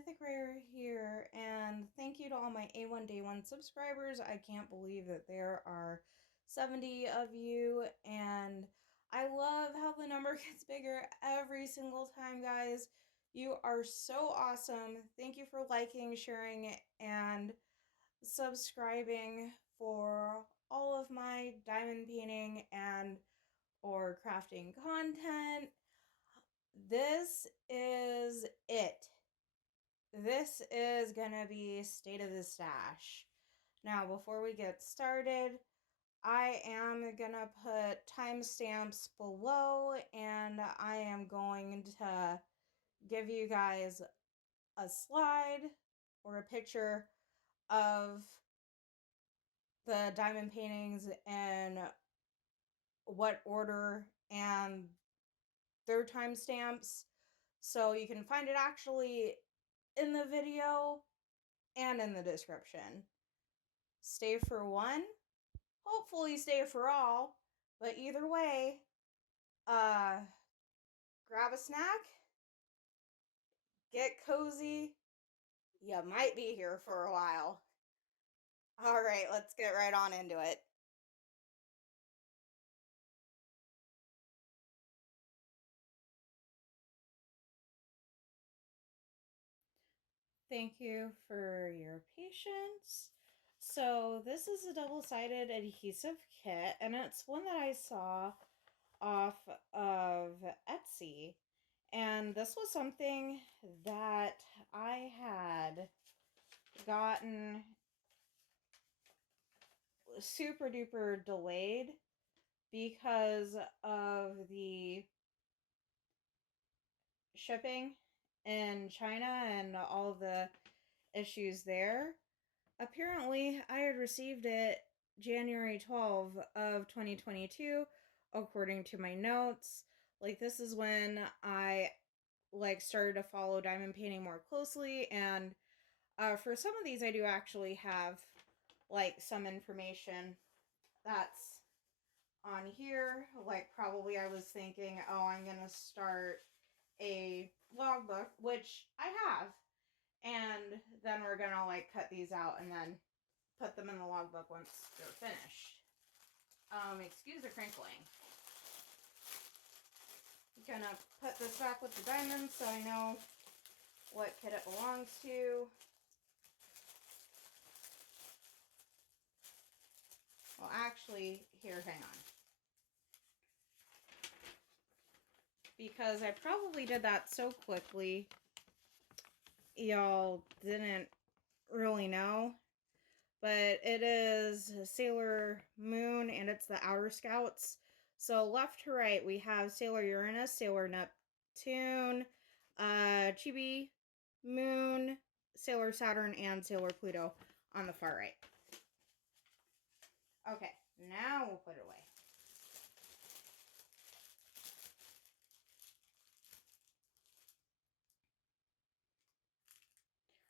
Mythic Rare here, and thank you to all my A1 Day 1 subscribers. I can't believe that there are 70 of you, and I love how the number gets bigger every single time, guys. You are so awesome. Thank you for liking, sharing, and subscribing for all of my diamond painting and or crafting content. This is it. This is gonna be State of the Stash. Now, before we get started, I am gonna put timestamps below, and I am going to give you guys a slide or a picture of the diamond paintings and what order and their timestamps, so you can find it actually in the video and in the description. Stay for one, hopefully stay for all, but either way, grab a snack, get cozy, you might be here for a while. Alright, let's get right on into it. Thank you for your patience. So this is a double-sided adhesive kit, and it's one that I saw off of Etsy. And this was something that I had gotten super duper delayed because of the shipping in China and all the issues there. Apparently, I had received it January 12th of 2022, according to my notes. Like, this is when I started to follow diamond painting more closely, and for some of these I do actually have some information that's on here. Like, probably I was thinking, oh, I'm gonna start a logbook, which I have, and then we're gonna cut these out and then put them in the logbook once they're finished. Excuse the crinkling. Gonna put this back with the diamonds so I know what kit it belongs to. Well, actually, here, hang on. Because I probably did that so quickly, y'all didn't really know. But it is Sailor Moon, and it's the Outer Scouts. So left to right, we have Sailor Uranus, Sailor Neptune, Chibi Moon, Sailor Saturn, and Sailor Pluto on the far right. Okay, now we'll put it away.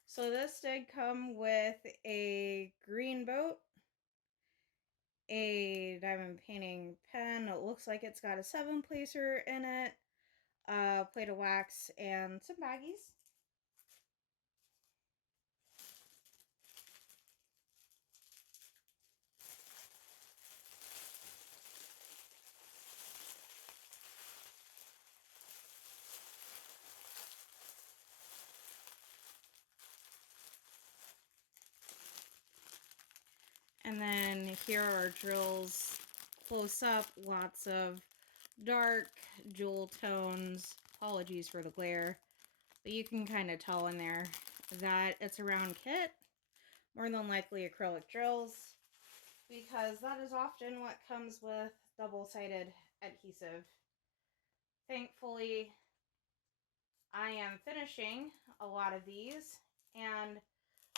So this did come with a green boat, a diamond painting pen. It looks like it's got a 7-placer in it, a plate of wax, and some baggies. And then here are drills close up, lots of dark jewel tones. Apologies for the glare, but you can kind of tell in there that it's a round kit, more than likely acrylic drills, because that is often what comes with double-sided adhesive. Thankfully, I am finishing a lot of these, and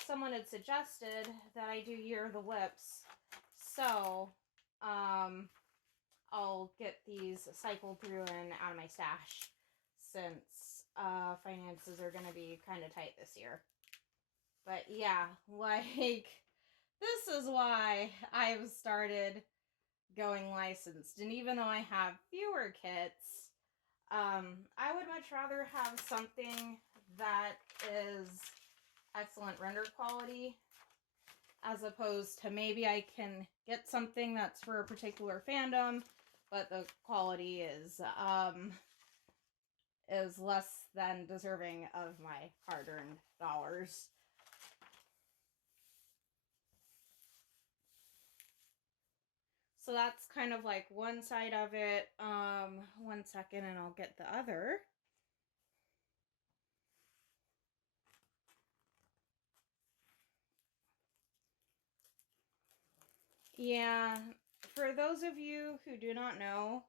someone had suggested that I do Year of the Whips, so I'll get these cycled through and out of my stash, since finances are going to be kind of tight this year. But yeah, this is why I've started going licensed, and even though I have fewer kits, I would much rather have something that is excellent render quality, as opposed to maybe I can get something that's for a particular fandom, but the quality is less than deserving of my hard-earned dollars. So that's kind of like one side of it. 1 second and I'll get the other. Yeah, for those of you who do not know,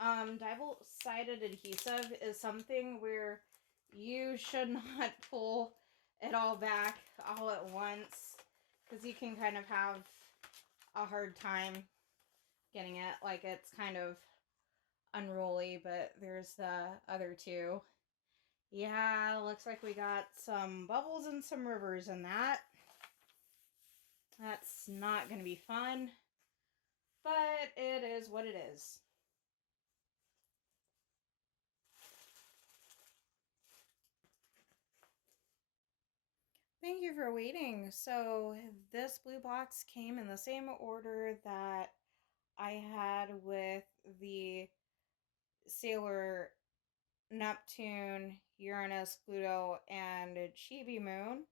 double-sided adhesive is something where you should not pull it all back all at once, because you can kind of have a hard time getting it. Like, it's kind of unruly, but there's the other two. Yeah, looks like we got some bubbles and some rivers in that. That's not going to be fun, but it is what it is. Thank you for waiting. So this blue box came in the same order that I had with the Sailor Neptune, Uranus, Pluto, and Chibi Moon.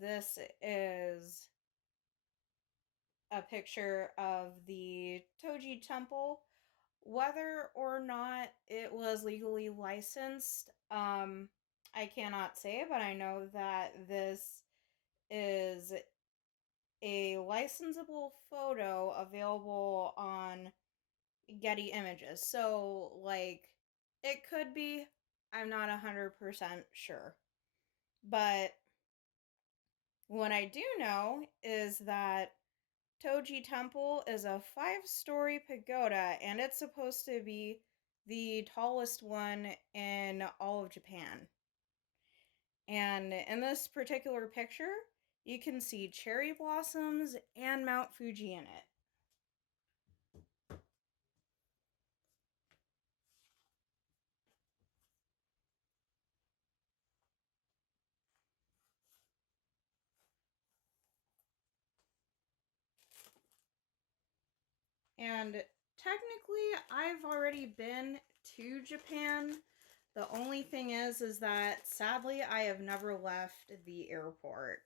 This is a picture of the Toji Temple. Whether or not it was legally licensed, I cannot say, but I know that this is a licensable photo available on Getty Images. So, like, it could be. I'm not 100% sure. But what I do know is that Toji Temple is a 5-story pagoda, and it's supposed to be the tallest one in all of Japan. And in this particular picture, you can see cherry blossoms and Mount Fuji in it. And technically, I've already been to Japan. The only thing is that sadly, I have never left the airport.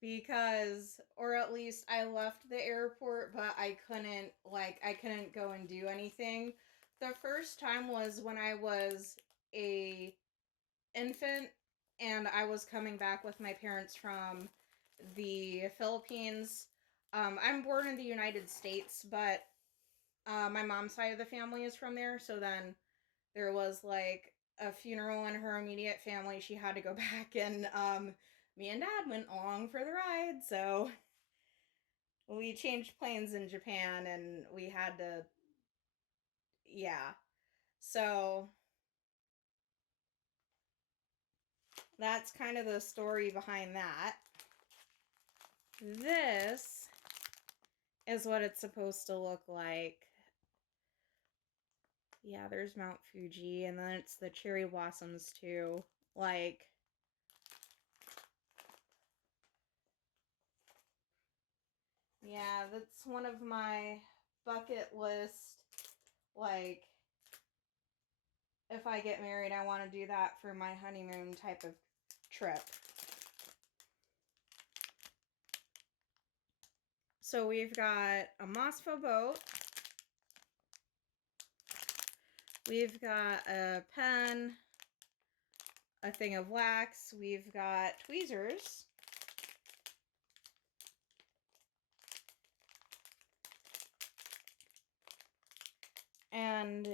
Because, or at least I left the airport, but I couldn't go and do anything. The first time was when I was a infant and I was coming back with my parents from the Philippines. I'm born in the United States, but my mom's side of the family is from there, so then there was like a funeral in her immediate family. She had to go back, and me and Dad went along for the ride, so we changed planes in Japan, and we had to, yeah. So that's kind of the story behind that. This is what it's supposed to look like. Yeah, there's Mount Fuji, and then it's the cherry blossoms too. Like, yeah, that's one of my bucket list. Like, if I get married, I want to do that for my honeymoon type of trip. So we've got a Mosfo boat. We've got a pen, a thing of wax. We've got tweezers. And,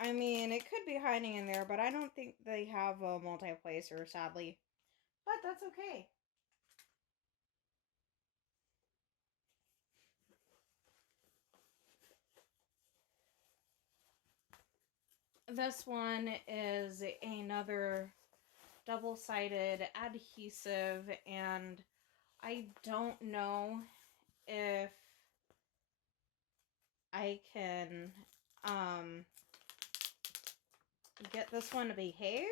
I mean, it could be hiding in there, but I don't think they have a multiplacer, sadly. But that's okay. This one is another double-sided adhesive, and I don't know if I can get this one to behave,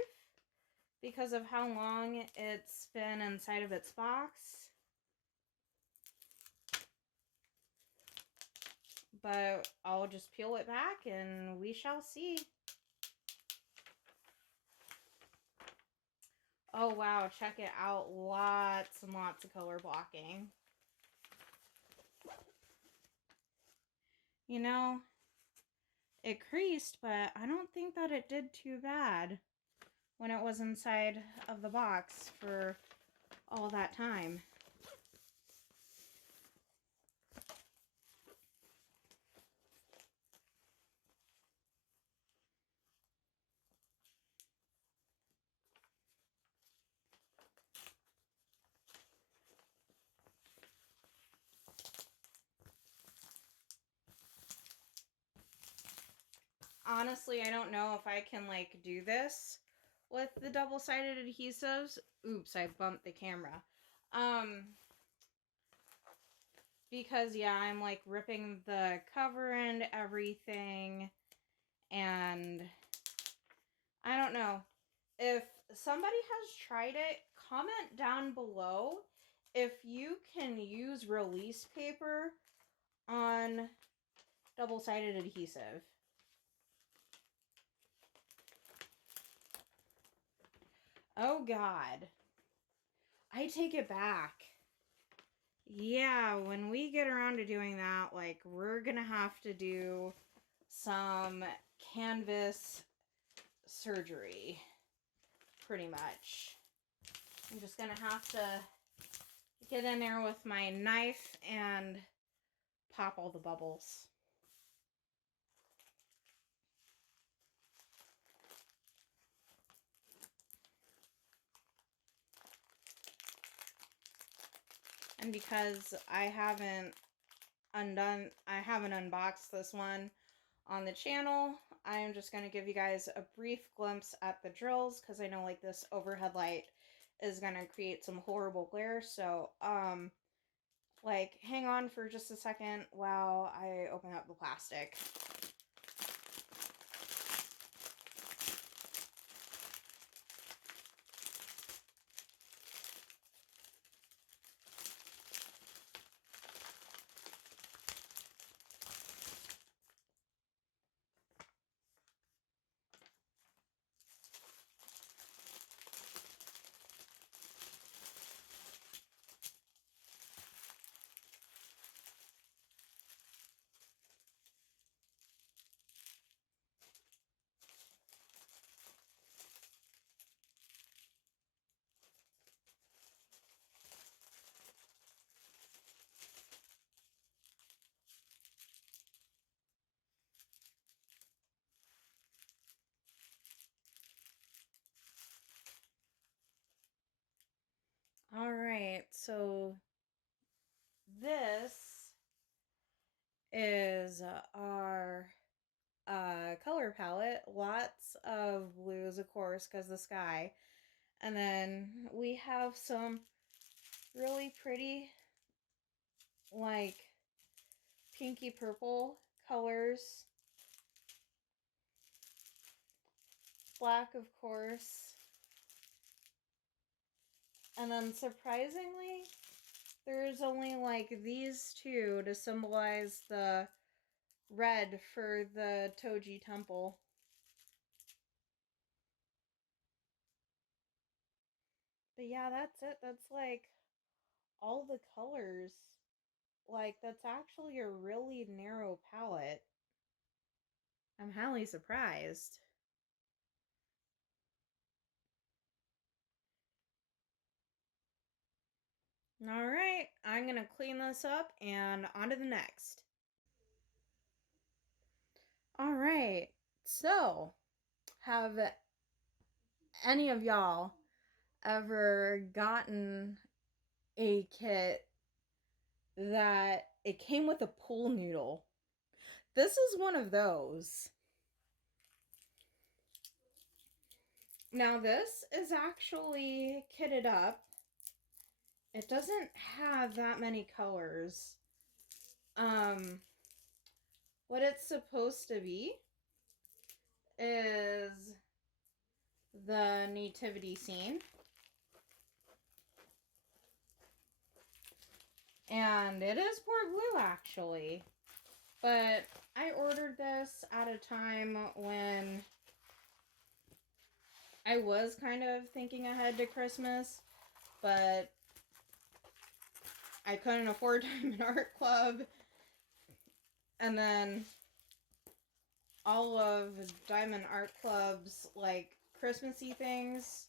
because of how long it's been inside of its box. But I'll just peel it back and we shall see. Oh wow, check it out. Lots and lots of color blocking. You know, it creased, but I don't think that it did too bad when it was inside of the box for all that time. Honestly, I don't know if I can like do this with the double-sided adhesives. Oops, I bumped the camera. Because yeah, I'm like ripping the cover and everything, and I don't know. If somebody has tried it, comment down below if you can use release paper on double-sided adhesive. Oh God. I take it back. Yeah, when we get around to doing that, like, we're gonna have to do some canvas surgery. Pretty much. I'm just gonna have to get in there with my knife and pop all the bubbles. And because I haven't unboxed this one on the channel, I am just going to give you guys a brief glimpse at the drills, because I know like this overhead light is going to create some horrible glare. So, like, hang on for just a second while I open up the plastic. Alright, so this is our color palette. Lots of blues, of course, because the sky. And then we have some really pretty, like, pinky purple colors. Black, of course. And then surprisingly, there's only like these two to symbolize the red for the Toji Temple. But yeah, that's it. That's like all the colors. Like, that's actually a really narrow palette. I'm highly surprised. Alright, I'm gonna clean this up and on to the next. Alright, so have any of y'all ever gotten a kit that it came with a pool noodle? This is one of those. Now this is actually kitted up. It doesn't have that many colors. What it's supposed to be is the Nativity Scene. And it is port blue, actually. But I ordered this at a time when I was kind of thinking ahead to Christmas, but I couldn't afford Diamond Art Club. And then all of Diamond Art Club's, like, Christmassy things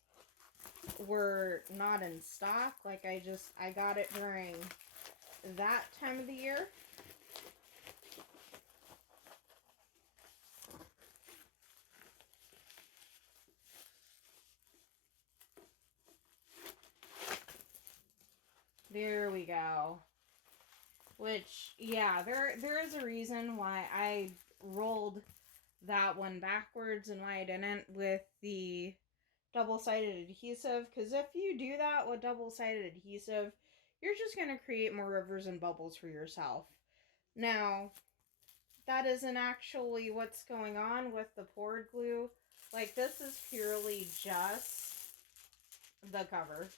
were not in stock. Like, I got it during that time of the year. There we go. Which, yeah, there is a reason why I rolled that one backwards and why I didn't with the double-sided adhesive. Because if you do that with double-sided adhesive, you're just going to create more rivers and bubbles for yourself. Now, that isn't actually what's going on with the poured glue. Like, this is purely just the cover.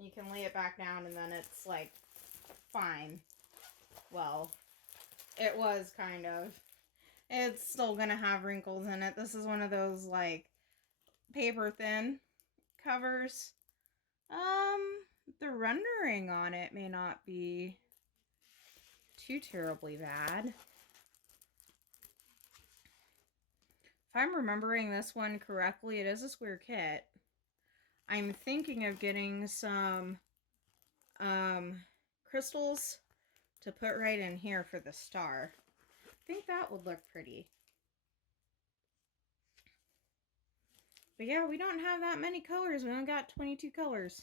You can lay it back down and then it's, like, fine. Well, it was kind of. It's still gonna have wrinkles in it. This is one of those, like, paper thin covers. The rendering on it may not be too terribly bad. If I'm remembering this one correctly, it is a square kit. I'm thinking of getting some crystals to put right in here for the star. I think that would look pretty. But yeah, we don't have that many colors. We only got 22 colors.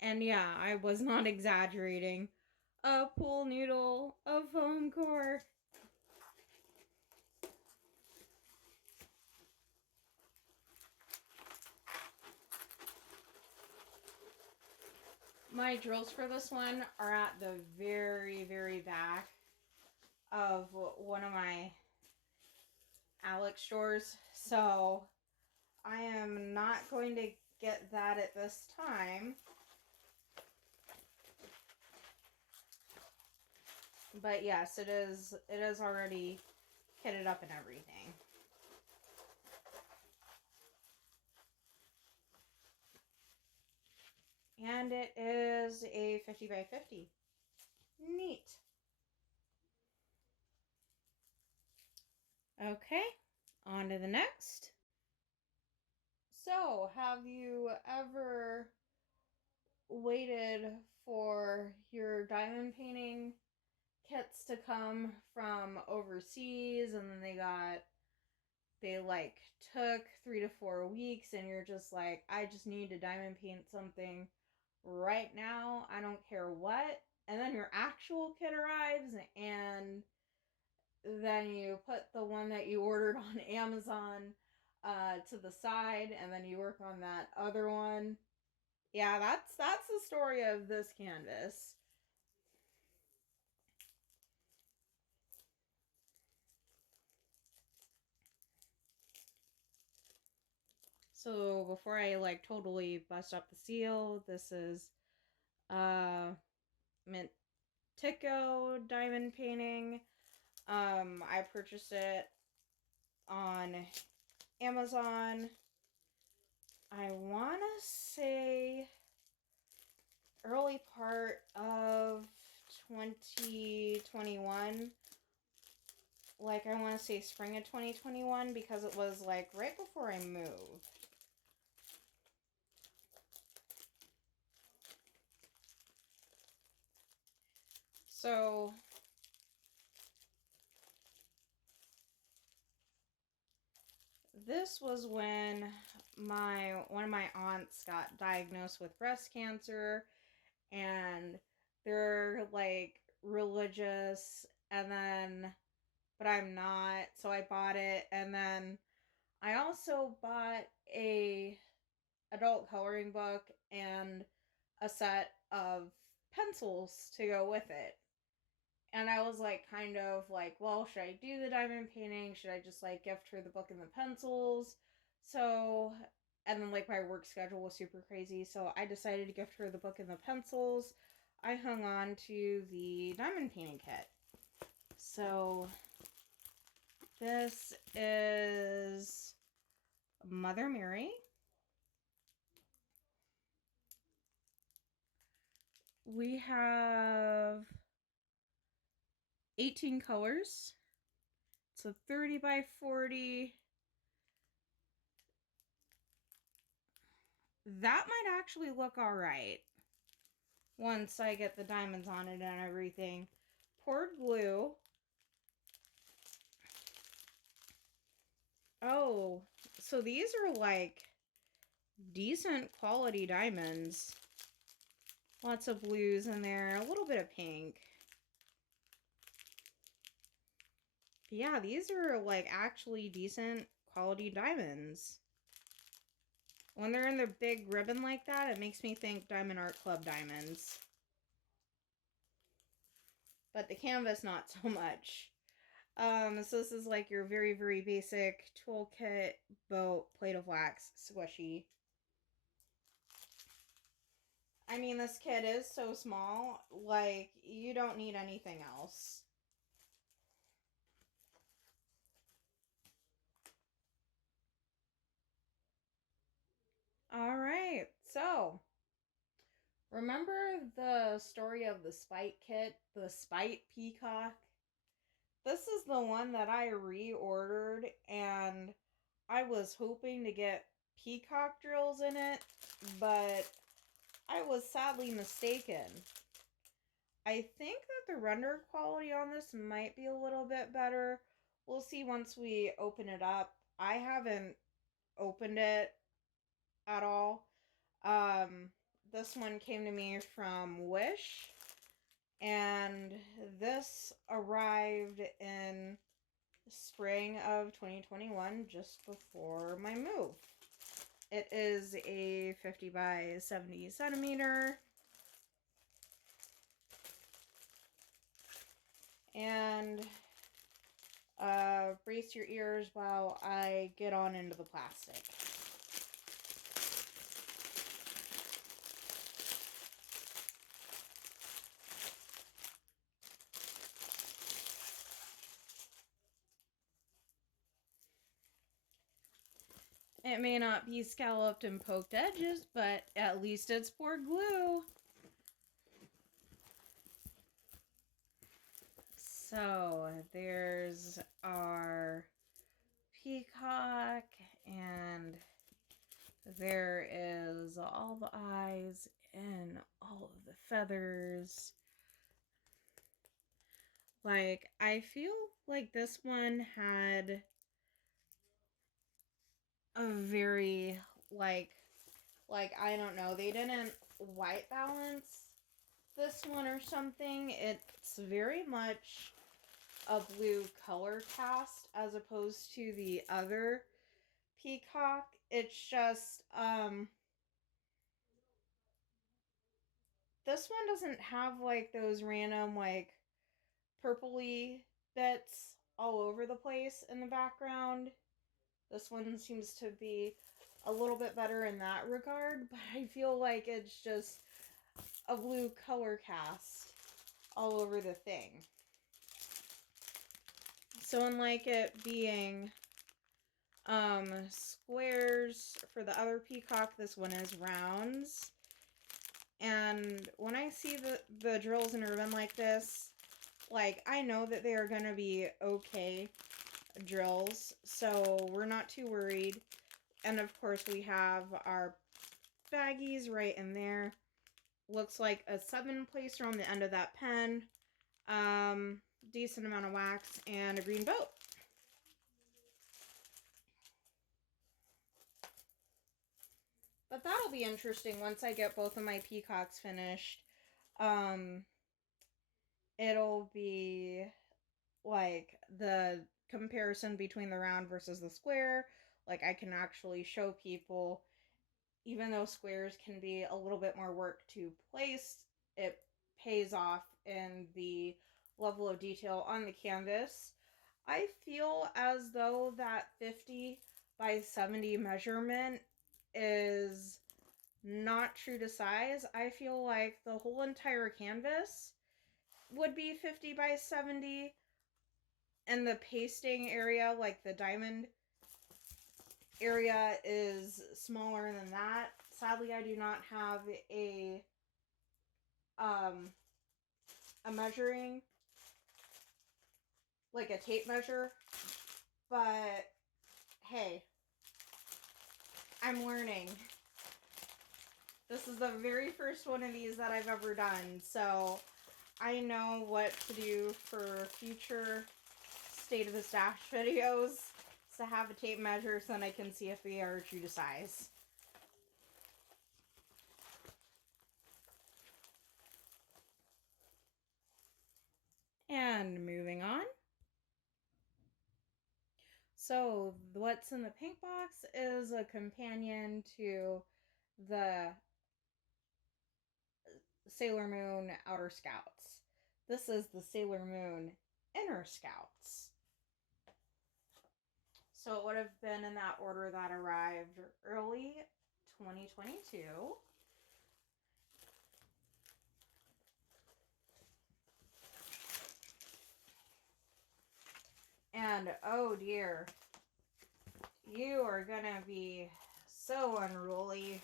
And yeah, I was not exaggerating. A pool noodle, a foam core. My drills for this one are at the very, very back of one of my Alex stores. So I am not going to get that at this time. But yes, it is already kitted up and everything. And it is a 50 by 50. Neat. Okay, on to the next. So, have you ever waited for your diamond painting kits to come from overseas and then they like took 3 to 4 weeks and you're just like, I just need to diamond paint something right now, I don't care what, and then your actual kit arrives and then you put the one that you ordered on Amazon to the side and then you work on that other one. Yeah, that's the story of this canvas. So before I like totally bust up the seal, this is Mint Tico diamond painting. I purchased it on Amazon. I want to say early part of 2021. Like, I want to say spring of 2021 because it was like right before I moved. So this was when one of my aunts got diagnosed with breast cancer, and they're like religious, and then but I'm not, so I bought it, and then I also bought a adult coloring book and a set of pencils to go with it. And I was like, kind of like, well, should I do the diamond painting? Should I just like gift her the book and the pencils? So, and then like my work schedule was super crazy. So I decided to gift her the book and the pencils. I hung on to the diamond painting kit. So this is Mother Mary. We have 18 colors. So 30 by 40. That might actually look alright once I get the diamonds on it and everything. Poured glue. Oh, so these are like decent quality diamonds. Lots of blues in there, a little bit of pink. But yeah, these are like actually decent quality diamonds. When they're in the big ribbon like that, it makes me think Diamond Art Club diamonds. But the canvas, not so much. So this is like your very, very basic toolkit, boat, plate of wax, squishy. I mean, this kit is so small, like, you don't need anything else. Alright, so, remember the story of the Spite kit, the Spite Peacock? This is the one that I reordered, and I was hoping to get peacock drills in it, but I was sadly mistaken. I think that the render quality on this might be a little bit better. We'll see once we open it up. I haven't opened it at all. This one came to me from Wish, and this arrived in spring of 2021, just before my move. It is a 50 by 70 centimeter. And brace your ears while I get on into the plastic. It may not be scalloped and poked edges, but at least it's poured glue. So there's our peacock, and there is all the eyes and all of the feathers. Like, I feel like this one had a very, like, I don't know, they didn't white balance this one or something. It's very much a blue color cast as opposed to the other peacock. It's just, this one doesn't have, like, those random, like, purpley bits all over the place in the background. This one seems to be a little bit better in that regard, but I feel like it's just a blue color cast all over the thing. So unlike it being squares for the other peacock, this one is rounds. And when I see the drills in a ribbon like this, like, I know that they are going to be okay drills, so we're not too worried. And of course we have our baggies right in there. Looks like a 7 placer on the end of that pen. Decent amount of wax and a green boat. But that'll be interesting once I get both of my peacocks finished. It'll be like the comparison between the round versus the square. Like, I can actually show people, even though squares can be a little bit more work to place, it pays off in the level of detail on the canvas. I feel as though that 50 by 70 measurement is not true to size. I feel like the whole entire canvas would be 50 by 70, and the pasting area, like the diamond area, is smaller than that. Sadly, I do not have a measuring, like a tape measure, but hey, I'm learning. This is the very first one of these that I've ever done, so I know what to do for future State of the Stash videos, to have a tape measure so then I can see if they are true to size. And moving on. So what's in the pink box is a companion to the Sailor Moon Outer Scouts. This is the Sailor Moon Inner Scouts. So it would have been in that order that arrived early 2022. And oh dear, you are gonna be so unruly.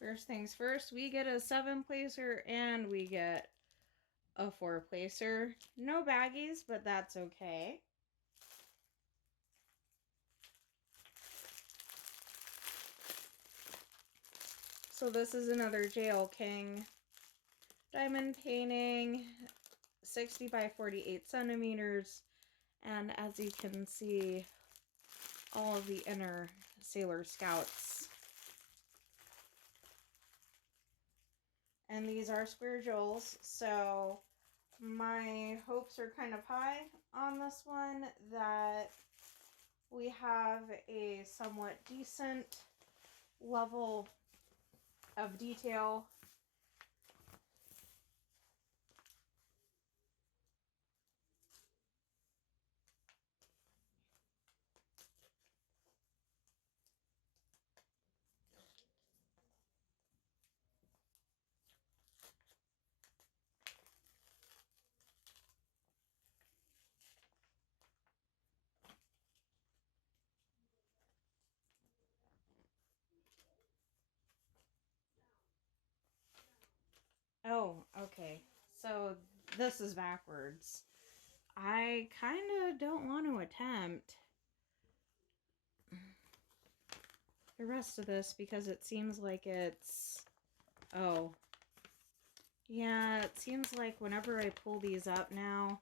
First things first, we get a 7-placer and we get a 4-placer. No baggies, but that's okay. So this is another Jail King diamond painting, 60 by 48 centimeters. And as you can see, all of the inner Sailor Scouts. And these are square jewels, so my hopes are kind of high on this one that we have a somewhat decent level of detail. Oh, okay. So this is backwards. I kind of don't want to attempt the rest of this because it seems like it's... Oh. Yeah, it seems like whenever I pull these up now,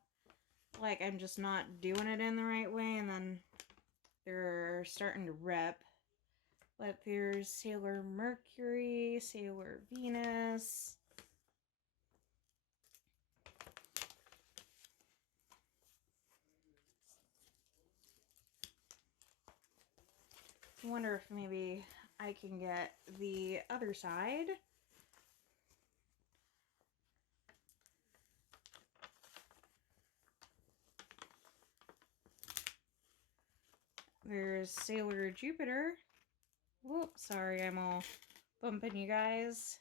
like I'm just not doing it in the right way, and then they're starting to rip. But there's Sailor Mercury, Sailor Venus. I wonder if maybe I can get the other side. There's Sailor Jupiter. Whoops, sorry, I'm all bumping you guys.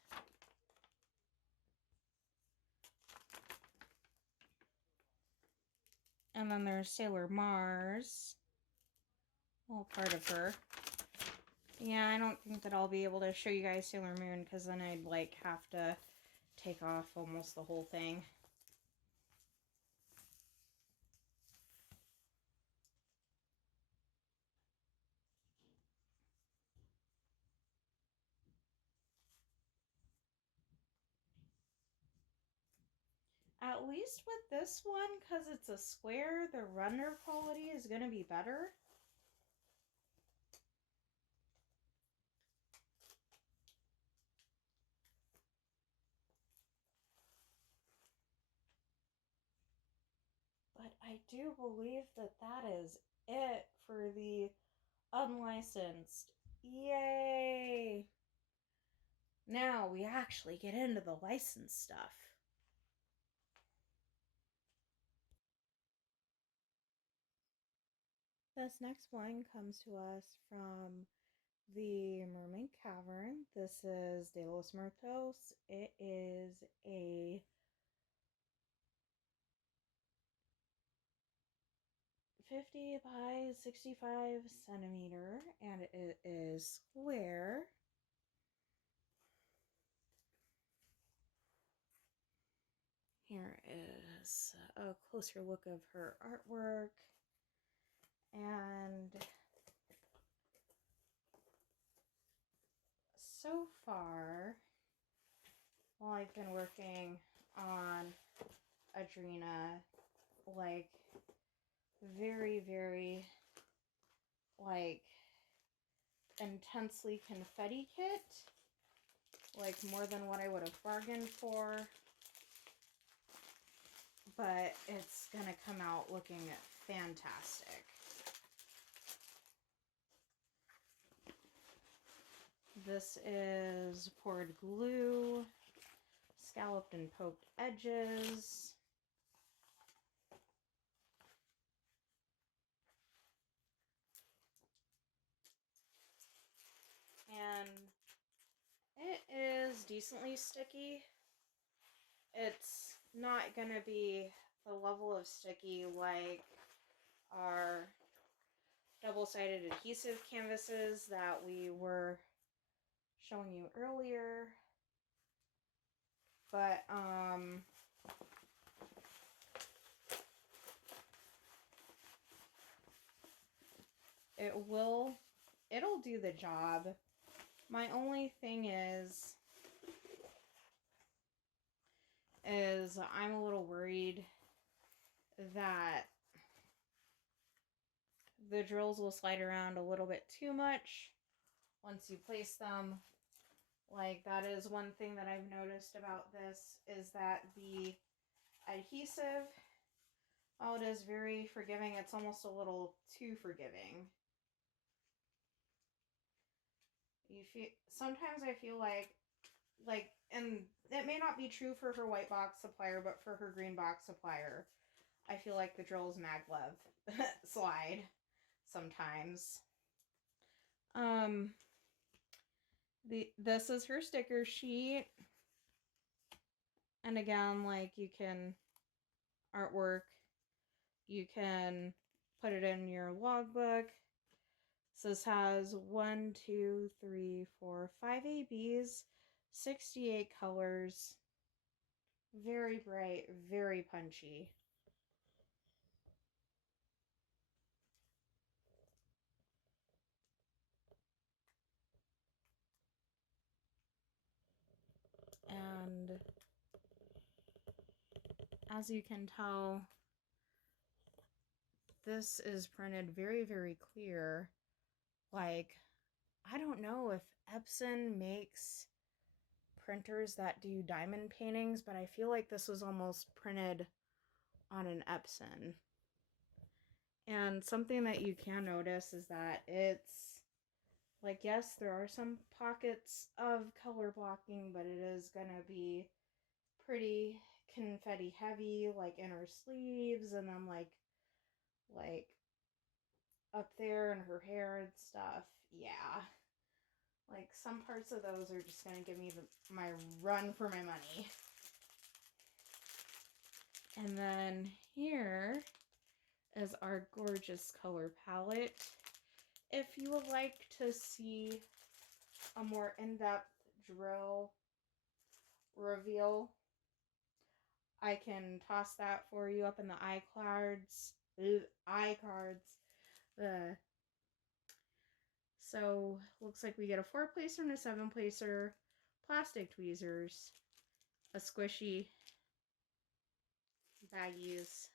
And then there's Sailor Mars. All part of her. Yeah, I don't think that I'll be able to show you guys Sailor Moon because then I'd like have to take off almost the whole thing. At least with this one, because it's a square, the render quality is going to be better. But I do believe that that is it for the unlicensed. Yay! Now we actually get into the licensed stuff. This next one comes to us from the Mermaid Cavern. This is de Los Muertos. It is a 50 by 65 centimeter, and it is square. Here is a closer look of her artwork, and so far, while I've been working on Adrena, like, very, very, like, intensely confetti kit, like, more than what I would have bargained for, but it's gonna come out looking fantastic. This is poured glue, scalloped and poked edges. And it is decently sticky. It's not gonna be the level of sticky like our double-sided adhesive canvases that we were showing you earlier, but it'll do the job. My only thing is I'm a little worried that the drills will slide around a little bit too much once you place them. Like, that is one thing that I've noticed about this, is that the adhesive, while it is very forgiving, it's almost a little too forgiving. Sometimes I feel like, and it may not be true for her white box supplier, but for her green box supplier, I feel like the drills maglev slide sometimes. This is her sticker sheet, and again, like, you can artwork, you can put it in your logbook. So this has 1, 2, 3, 4, 5 ABs, 68 colors, very bright, very punchy. And as you can tell, this is printed very, very clear. Like, I don't know if Epson makes printers that do diamond paintings, but I feel like this was almost printed on an Epson. And something that you can notice is that it's, like, yes, there are some pockets of color blocking, but it is gonna be pretty confetti heavy, like in her sleeves, and then like up there in her hair and stuff. Yeah. Like, some parts of those are just gonna give me my run for my money. And then here is our gorgeous color palette. If you would like to see a more in-depth drill reveal, I can toss that for you up in the iCards. So, looks like we get a 4-placer and a 7-placer, plastic tweezers, a squishy, baggies.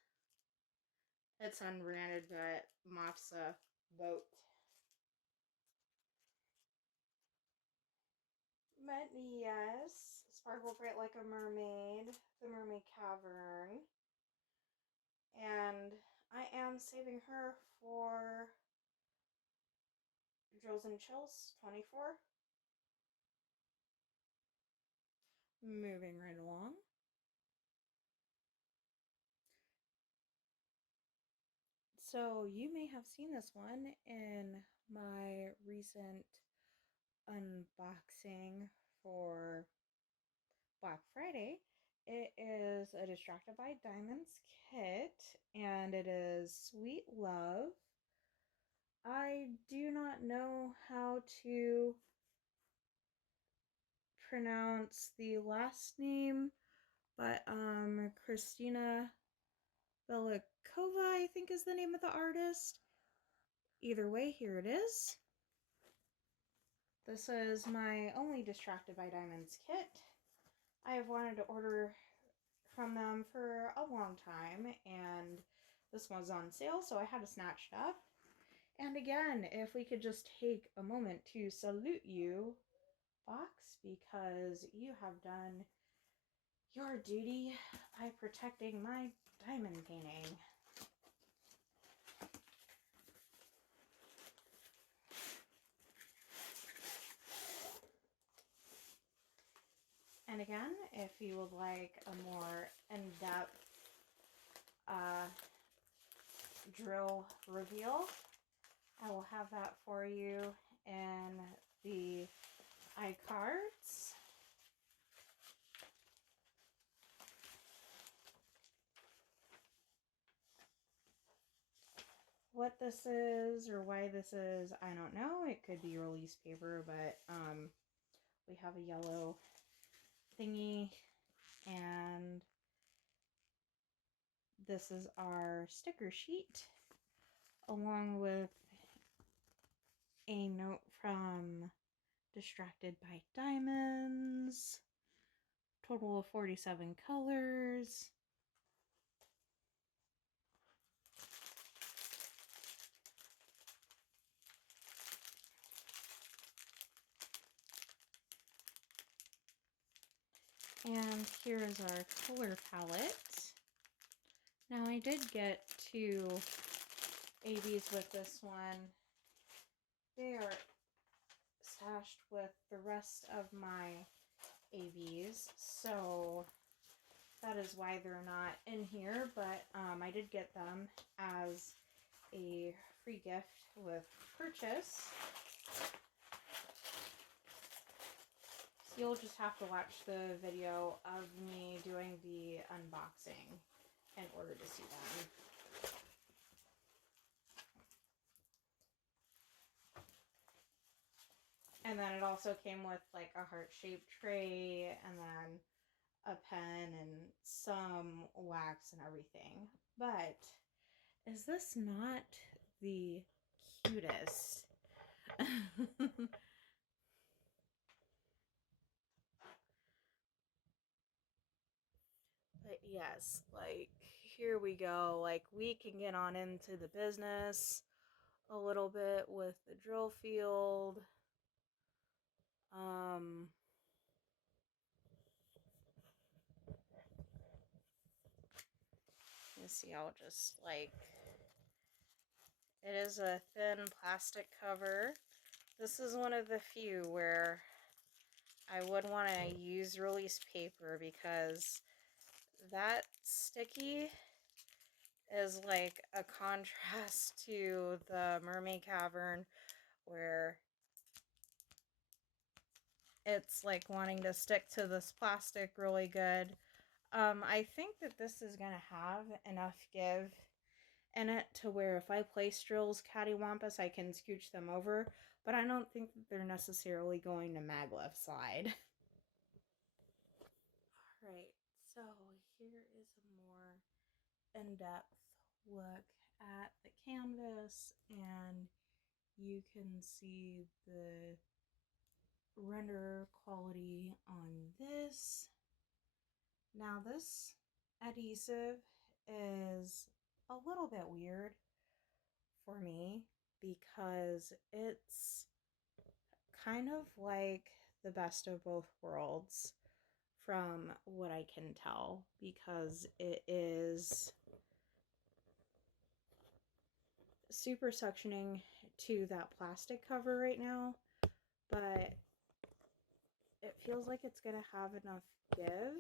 It's unbranded, but Mopsa boat. But yes, sparkle bright like a mermaid, the Mermaid Cavern. And I am saving her for Drills and Chills 24. moving right along. So you may have seen this one in my recent unboxing for Black Friday. It is a Distracted by Diamonds kit, and it is Sweet Love. I do not know how to pronounce the last name, but Christina Velikova, I think, is the name of the artist. Either way, here it is. This is my only Distracted by Diamonds kit. I have wanted to order from them for a long time, and this was on sale, so I had to snatch it up. And again, if we could just take a moment to salute you, box, because you have done your duty by protecting my diamond painting. And again, if you would like a more in-depth drill reveal, I will have that for you in the iCards. What this is or why this is, I don't know. It could be release paper, but we have a yellow thingy, and this is our sticker sheet along with a note from Distracted by Diamonds. Total of 47 colors. And here is our color palette. Now I did get 2 ABs with this one. They are stashed with the rest of my ABs, so that is why they're not in here, but I did get them as a free gift with purchase. So you'll just have to watch the video of me doing the unboxing in order to see them. And then it also came with like a heart-shaped tray and then a pen and some wax and everything. But is this not the cutest? But yes, like, here we go. Like, we can get on into the business a little bit with the drill field. Let's see, I'll just, like, it is a thin plastic cover. This is one of the few where I would want to use release paper, because that sticky is like a contrast to the Mermaid Cavern, where it's like wanting to stick to this plastic really good. I think that this is going to have enough give in it to where if I place drills cattywampus, I can scooch them over, but I don't think that they're necessarily going to maglev slide. Alright, so here is a more in-depth look at the canvas, and you can see the render quality on this. Now this adhesive is a little bit weird for me because it's kind of like the best of both worlds from what I can tell, because it is super suctioning to that plastic cover right now, but it feels like it's going to have enough give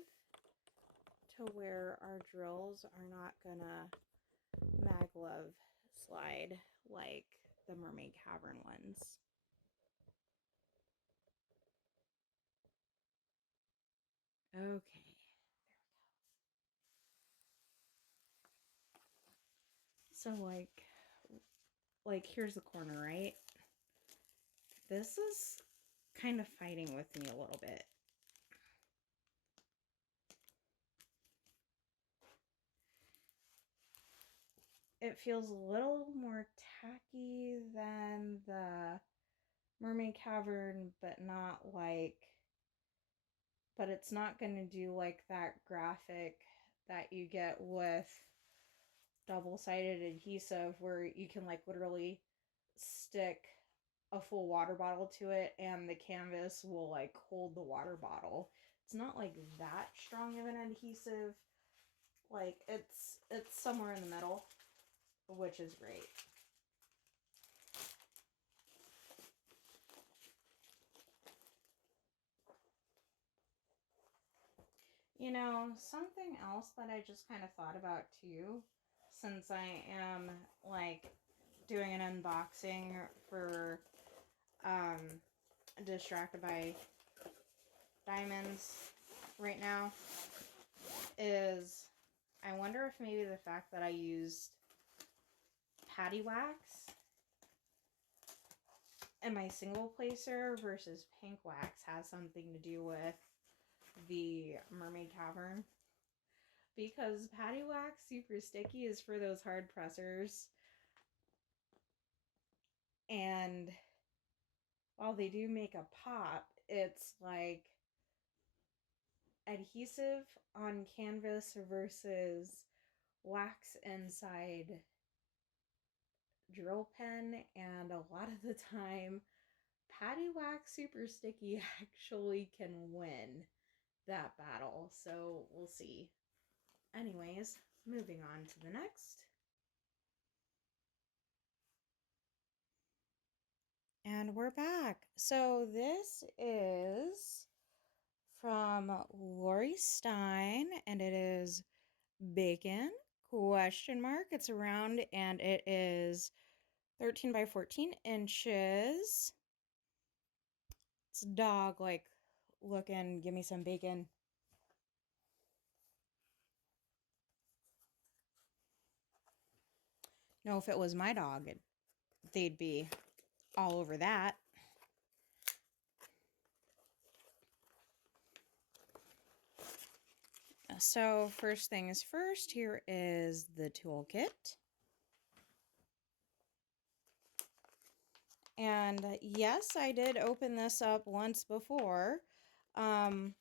to where our drills are not going to maglev slide like the Mermaid Cavern ones. Okay. So like here's the corner, right? This is kind of fighting with me a little bit. It feels a little more tacky than the Mermaid Cavern, but it's not going to do like that graphic that you get with double-sided adhesive where you can like literally stick a full water bottle to it and the canvas will like hold the water bottle. It's not like that strong of an adhesive. Like it's somewhere in the middle, which is great. You know, something else that I just kind of thought about too, since I am like doing an unboxing for Distracted by Diamonds right now, is I wonder if maybe the fact that I used patty wax in my single placer versus pink wax has something to do with the Mermaid Cavern. Because patty wax super sticky is for those hard pressers. And while they do make a pop, it's like adhesive on canvas versus wax inside drill pen, and a lot of the time patty wax super sticky actually can win that battle, so we'll see. Anyways, moving on to the next. And we're back. So this is from Lori Stein, and it is bacon, ? It's round, and it is 13 by 14 inches. It's dog like looking. Give me some bacon. No, if it was my dog, they'd be all over that. So first things first, here is the toolkit. And yes, I did open this up once before. And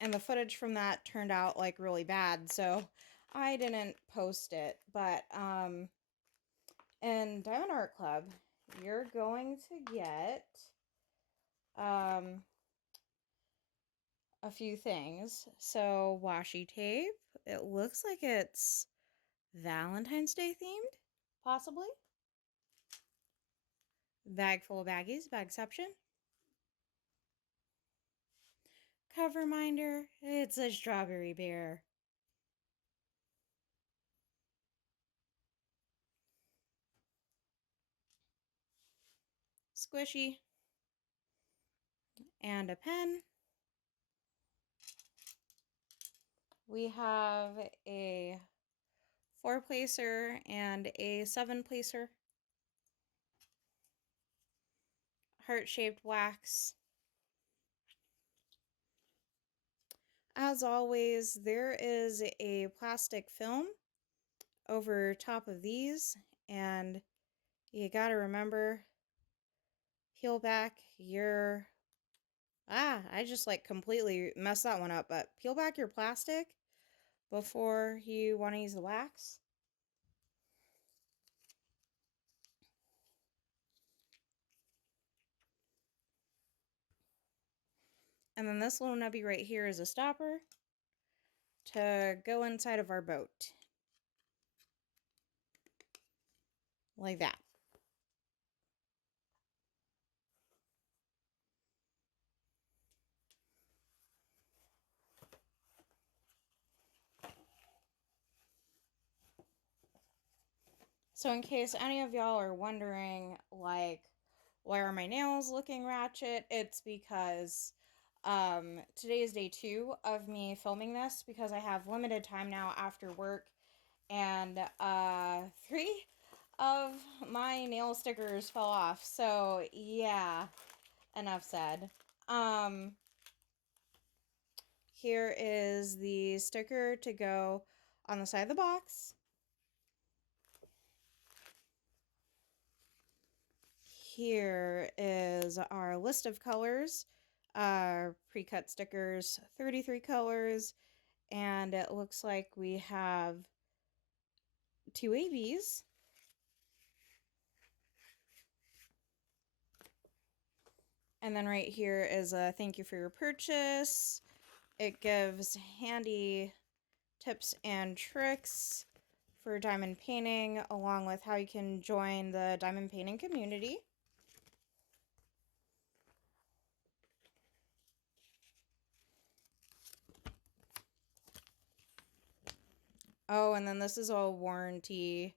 the footage from that turned out like really bad, so I didn't post it. But in Diamond Art Club, you're going to get a few things. So washi tape. It looks like it's Valentine's Day themed, possibly. Bag full of baggies, bagception. Cover minder. It's a strawberry bear. Squishy. And a pen. We have a 4-placer and a 7-placer. Heart-shaped wax. As always, there is a plastic film over top of these, and you gotta remember, peel back your, I just like completely messed that one up, but peel back your plastic before you want to use the wax. And then this little nubby right here is a stopper to go inside of our boat. Like that. So in case any of y'all are wondering, like, why are my nails looking ratchet? It's because today is day 2 of me filming this because I have limited time now after work, and 3 of my nail stickers fell off. So yeah, enough said. Here is the sticker to go on the side of the box. Here is our list of colors, pre-cut stickers, 33 colors, and it looks like we have 2 ABs. And then right here is a thank you for your purchase. It gives handy tips and tricks for diamond painting, along with how you can join the diamond painting community. Oh, and then this is a warranty.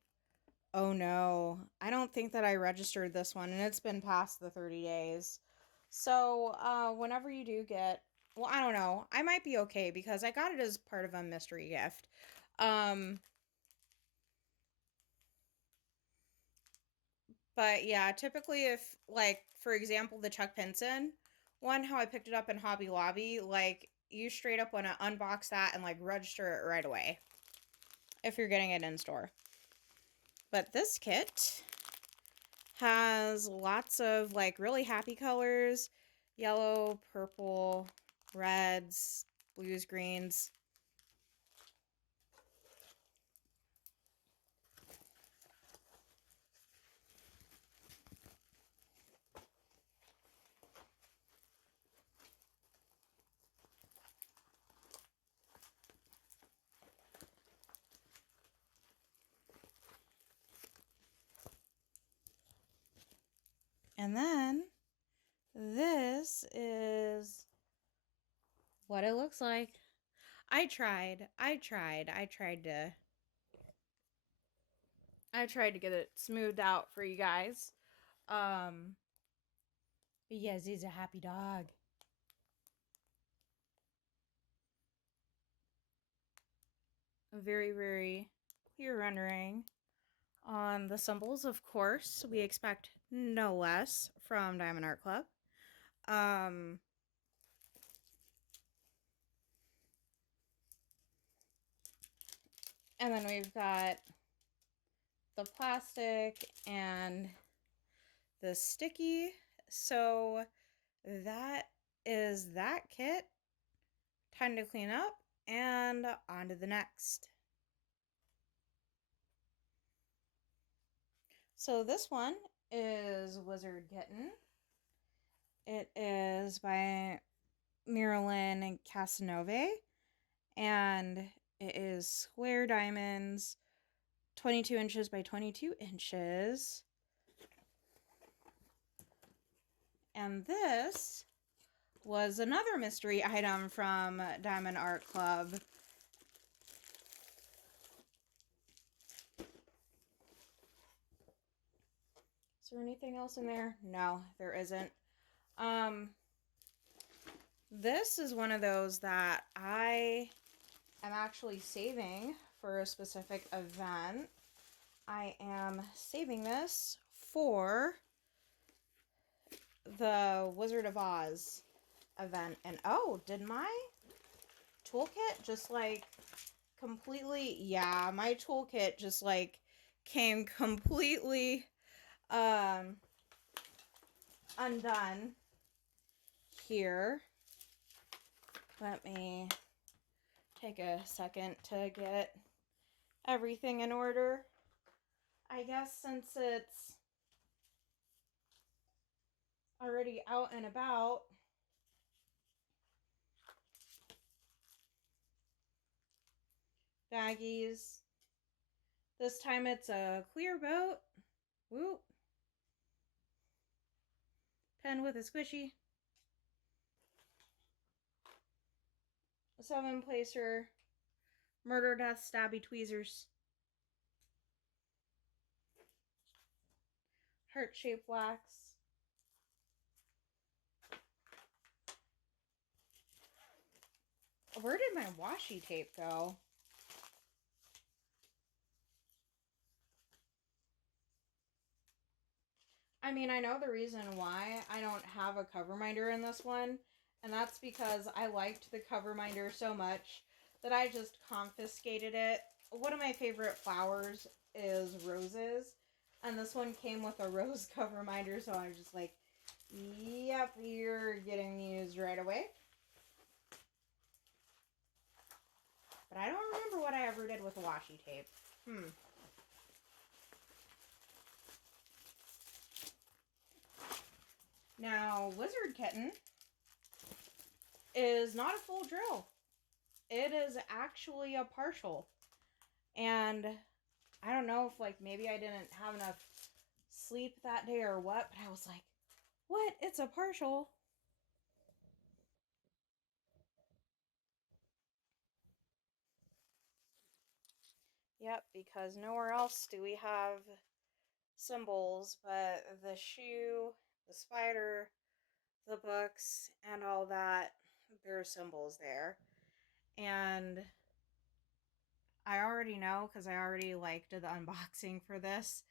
Oh no, I don't think that I registered this one, and it's been past the 30 days. So, whenever you do get, well, I don't know, I might be okay because I got it as part of a mystery gift. But yeah, typically if, like, for example, the Chuck Pinson one, how I picked it up in Hobby Lobby, like, you straight up want to unbox that and, like, register it right away if you're getting it in store. But this kit has lots of, like, really happy colors: yellow, purple, reds, blues, greens. And then this is what it looks like. I tried to get it smoothed out for you guys. But yes, he's a happy dog. A very, very clear rendering on the symbols. Of course, we expect no less from Diamond Art Club. And then we've got the plastic and the sticky. So that is that kit. Time to clean up and on to the next. So this one is Wizard Kitten. It is by Marilyn Casanova, and it is square diamonds, 22 inches by 22 inches. And this was another mystery item from Diamond Art Club. Is there anything else in there? No, there isn't. This is one of those that I am actually saving for a specific event. I am saving this for the Wizard of Oz event. And oh, did my toolkit just like completely, yeah, my toolkit just like came completely undone here. Let me take a second to get everything in order. I guess since it's already out and about, baggies. This time it's a clear boat. Whoop. Pen with a squishy. A 7-placer. Murder, death, stabby tweezers. heart-shaped wax. Where did my washi tape go? I mean, I know the reason why I don't have a cover minder in this one, and that's because I liked the cover minder so much that I just confiscated it. One of my favorite flowers is roses, and this one came with a rose cover minder, so I was just like, yep, you're getting used right away. But I don't remember what I ever did with the washi tape. Now, Wizard Kitten is not a full drill. It is actually a partial. And I don't know if, like, maybe I didn't have enough sleep that day or what, but I was like, what? It's a partial. Yep, because nowhere else do we have symbols but the shoe, the spider, the books, and all that. There are symbols there. And I already know because I already did the unboxing for this.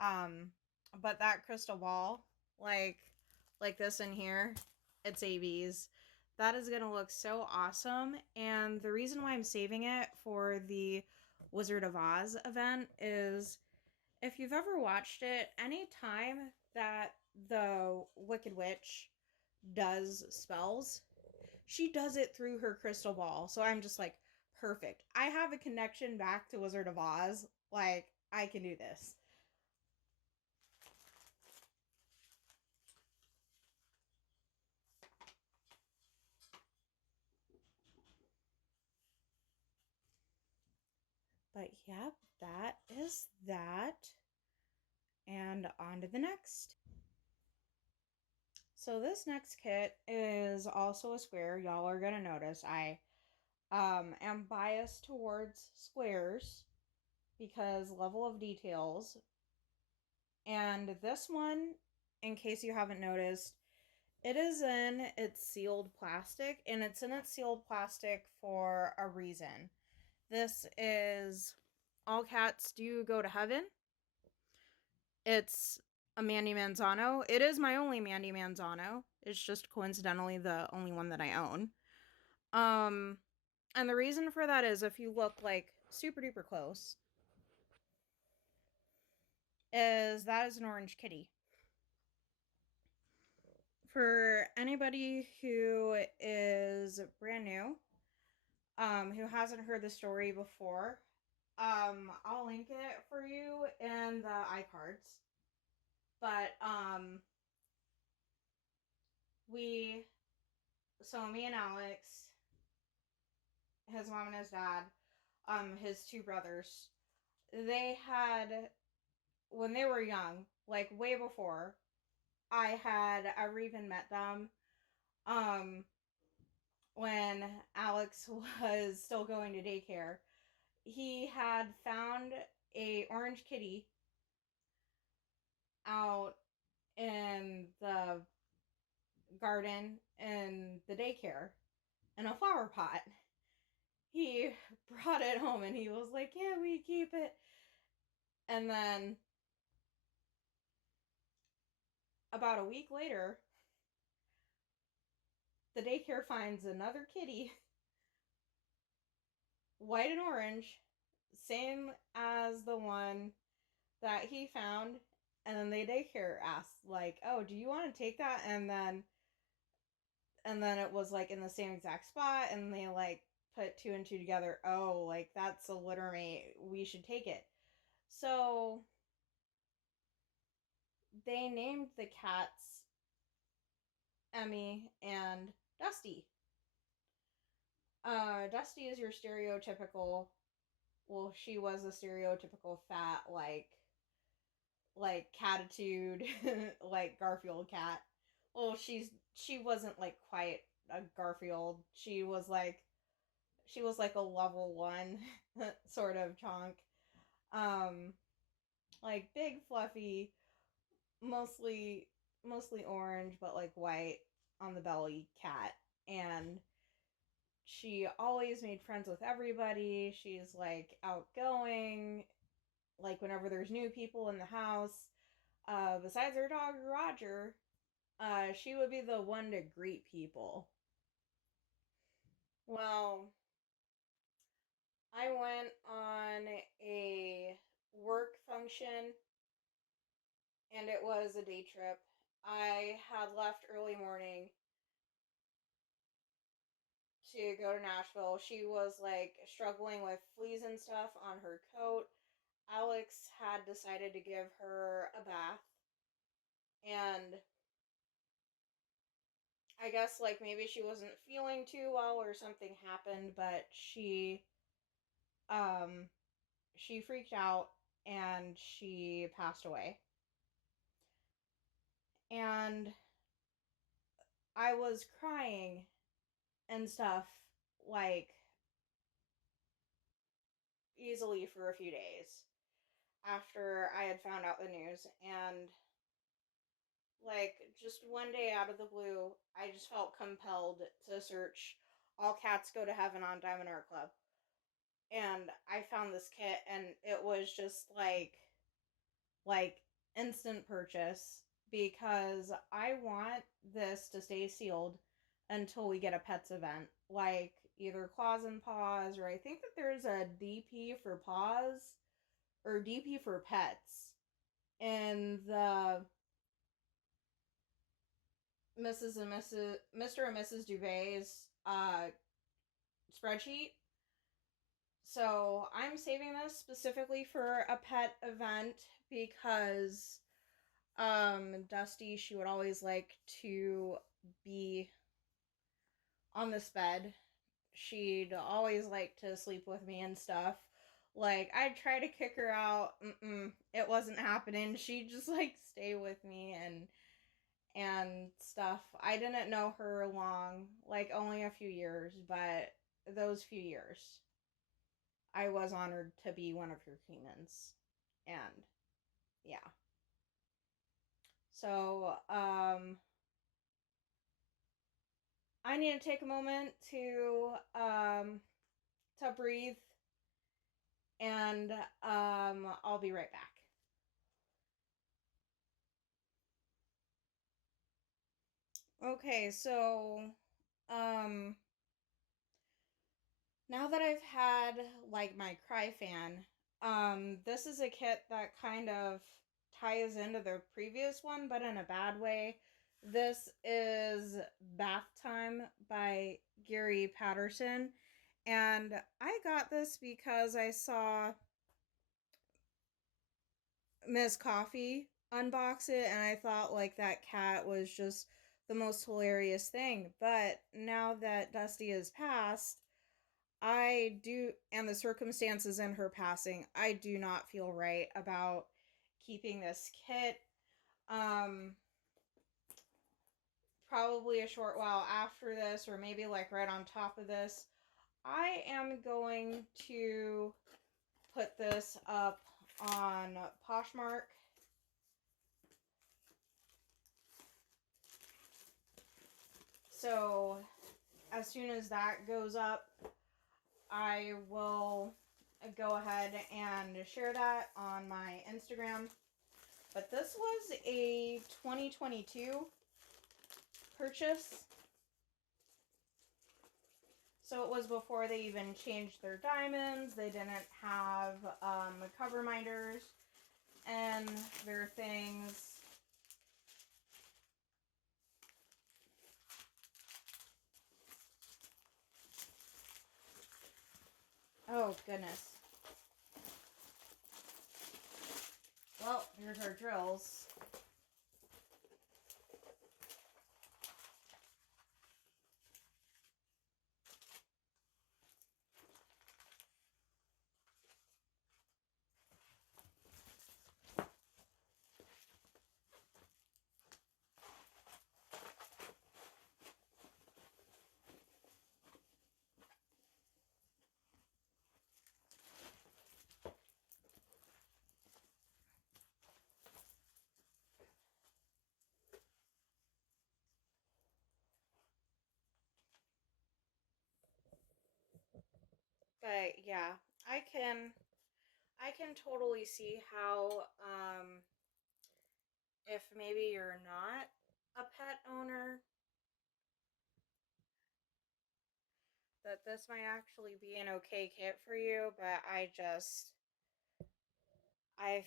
But that crystal ball, like this in here, it's AB's. That is going to look so awesome. And the reason why I'm saving it for the Wizard of Oz event is if you've ever watched it, anytime that the Wicked Witch does spells, she does it through her crystal ball. So I'm just like, perfect. I have a connection back to Wizard of Oz. Like, I can do this. But yep, that is that. And on to the next. So this next kit is also a square. Y'all are gonna notice I am biased towards squares because level of details. And this one, in case you haven't noticed, it is in its sealed plastic, and it's in its sealed plastic for a reason. This is All Cats Do Go to Heaven. It's a Mandy Manzano. It is my only Mandy Manzano. It's just coincidentally the only one that I own. And the reason for that is if you look super duper close, is that is an orange kitty. For anybody who is brand new, who hasn't heard the story before, I'll link it for you in the iCards. But, me and Alex, his mom and his dad, his two brothers, they had, when they were young, way before I had ever even met them, when Alex was still going to daycare, he had found a orange kitty out in the garden in the daycare in a flower pot. He brought it home and he was like, yeah, we keep it. And then about a week later, the daycare finds another kitty, white and orange, same as the one that he found. And then the daycare asked, oh, do you want to take that? And then it was in the same exact spot, and they put two and two together. Oh, that's a littermate. We should take it. So they named the cats Emmy and Dusty. Dusty is your stereotypical, well, she was a stereotypical fat, catitude, Garfield cat. Well, she wasn't quite a Garfield. She was a level 1 sort of chonk. Big fluffy mostly orange, but like white on the belly cat. And she always made friends with everybody. She's like outgoing. Like whenever there's new people in the house, besides her dog Roger, she would be the one to greet people. Well, I went on a work function and it was a day trip. I had left early morning to go to Nashville. She was like struggling with fleas and stuff on her coat. Alex had decided to give her a bath, and I guess like maybe she wasn't feeling too well or something happened, but um she freaked out and she passed away. And I was crying and stuff like easily for a few days after I had found out the news. And like just one day out of the blue, I just felt compelled to search All Cats Go to Heaven on Diamond Art Club. And I found this kit and it was just like instant purchase because I want this to stay sealed until we get a pets event, like either Claws and Paws, or I think that there's a DP for Paws or DP for Pets in the Mr. and Mrs. Dubé's spreadsheet. So I'm saving this specifically for a pet event because Dusty, she would always like to be on this bed. She'd always like to sleep with me and stuff. Like, I'd try to kick her out. It wasn't happening. She'd just like stay with me and stuff. I didn't know her long, like only a few years, but those few years I was honored to be one of her humans. And yeah. So, I need to take a moment to breathe, and I'll be right back. Okay, so um now that I've had like my cry fan, this is a kit that kind of ties into the previous one, but in a bad way. This is Bath Time by Gary Patterson. And I got this because I saw Miss Coffee unbox it and I thought like that cat was just the most hilarious thing. But now that Dusty has passed, I do, and the circumstances in her passing, I do not feel right about keeping this kit. Probably a short while after this, or maybe like right on top of this, I am going to put this up on Poshmark. So as soon as that goes up, I will go ahead and share that on my Instagram. But this was a 2022 purchase. So it was before they even changed their diamonds. They didn't have cover minders and their things. Oh, goodness. Well, here's our drills. But yeah, I can totally see how if maybe you're not a pet owner, that this might actually be an okay kit for you, but I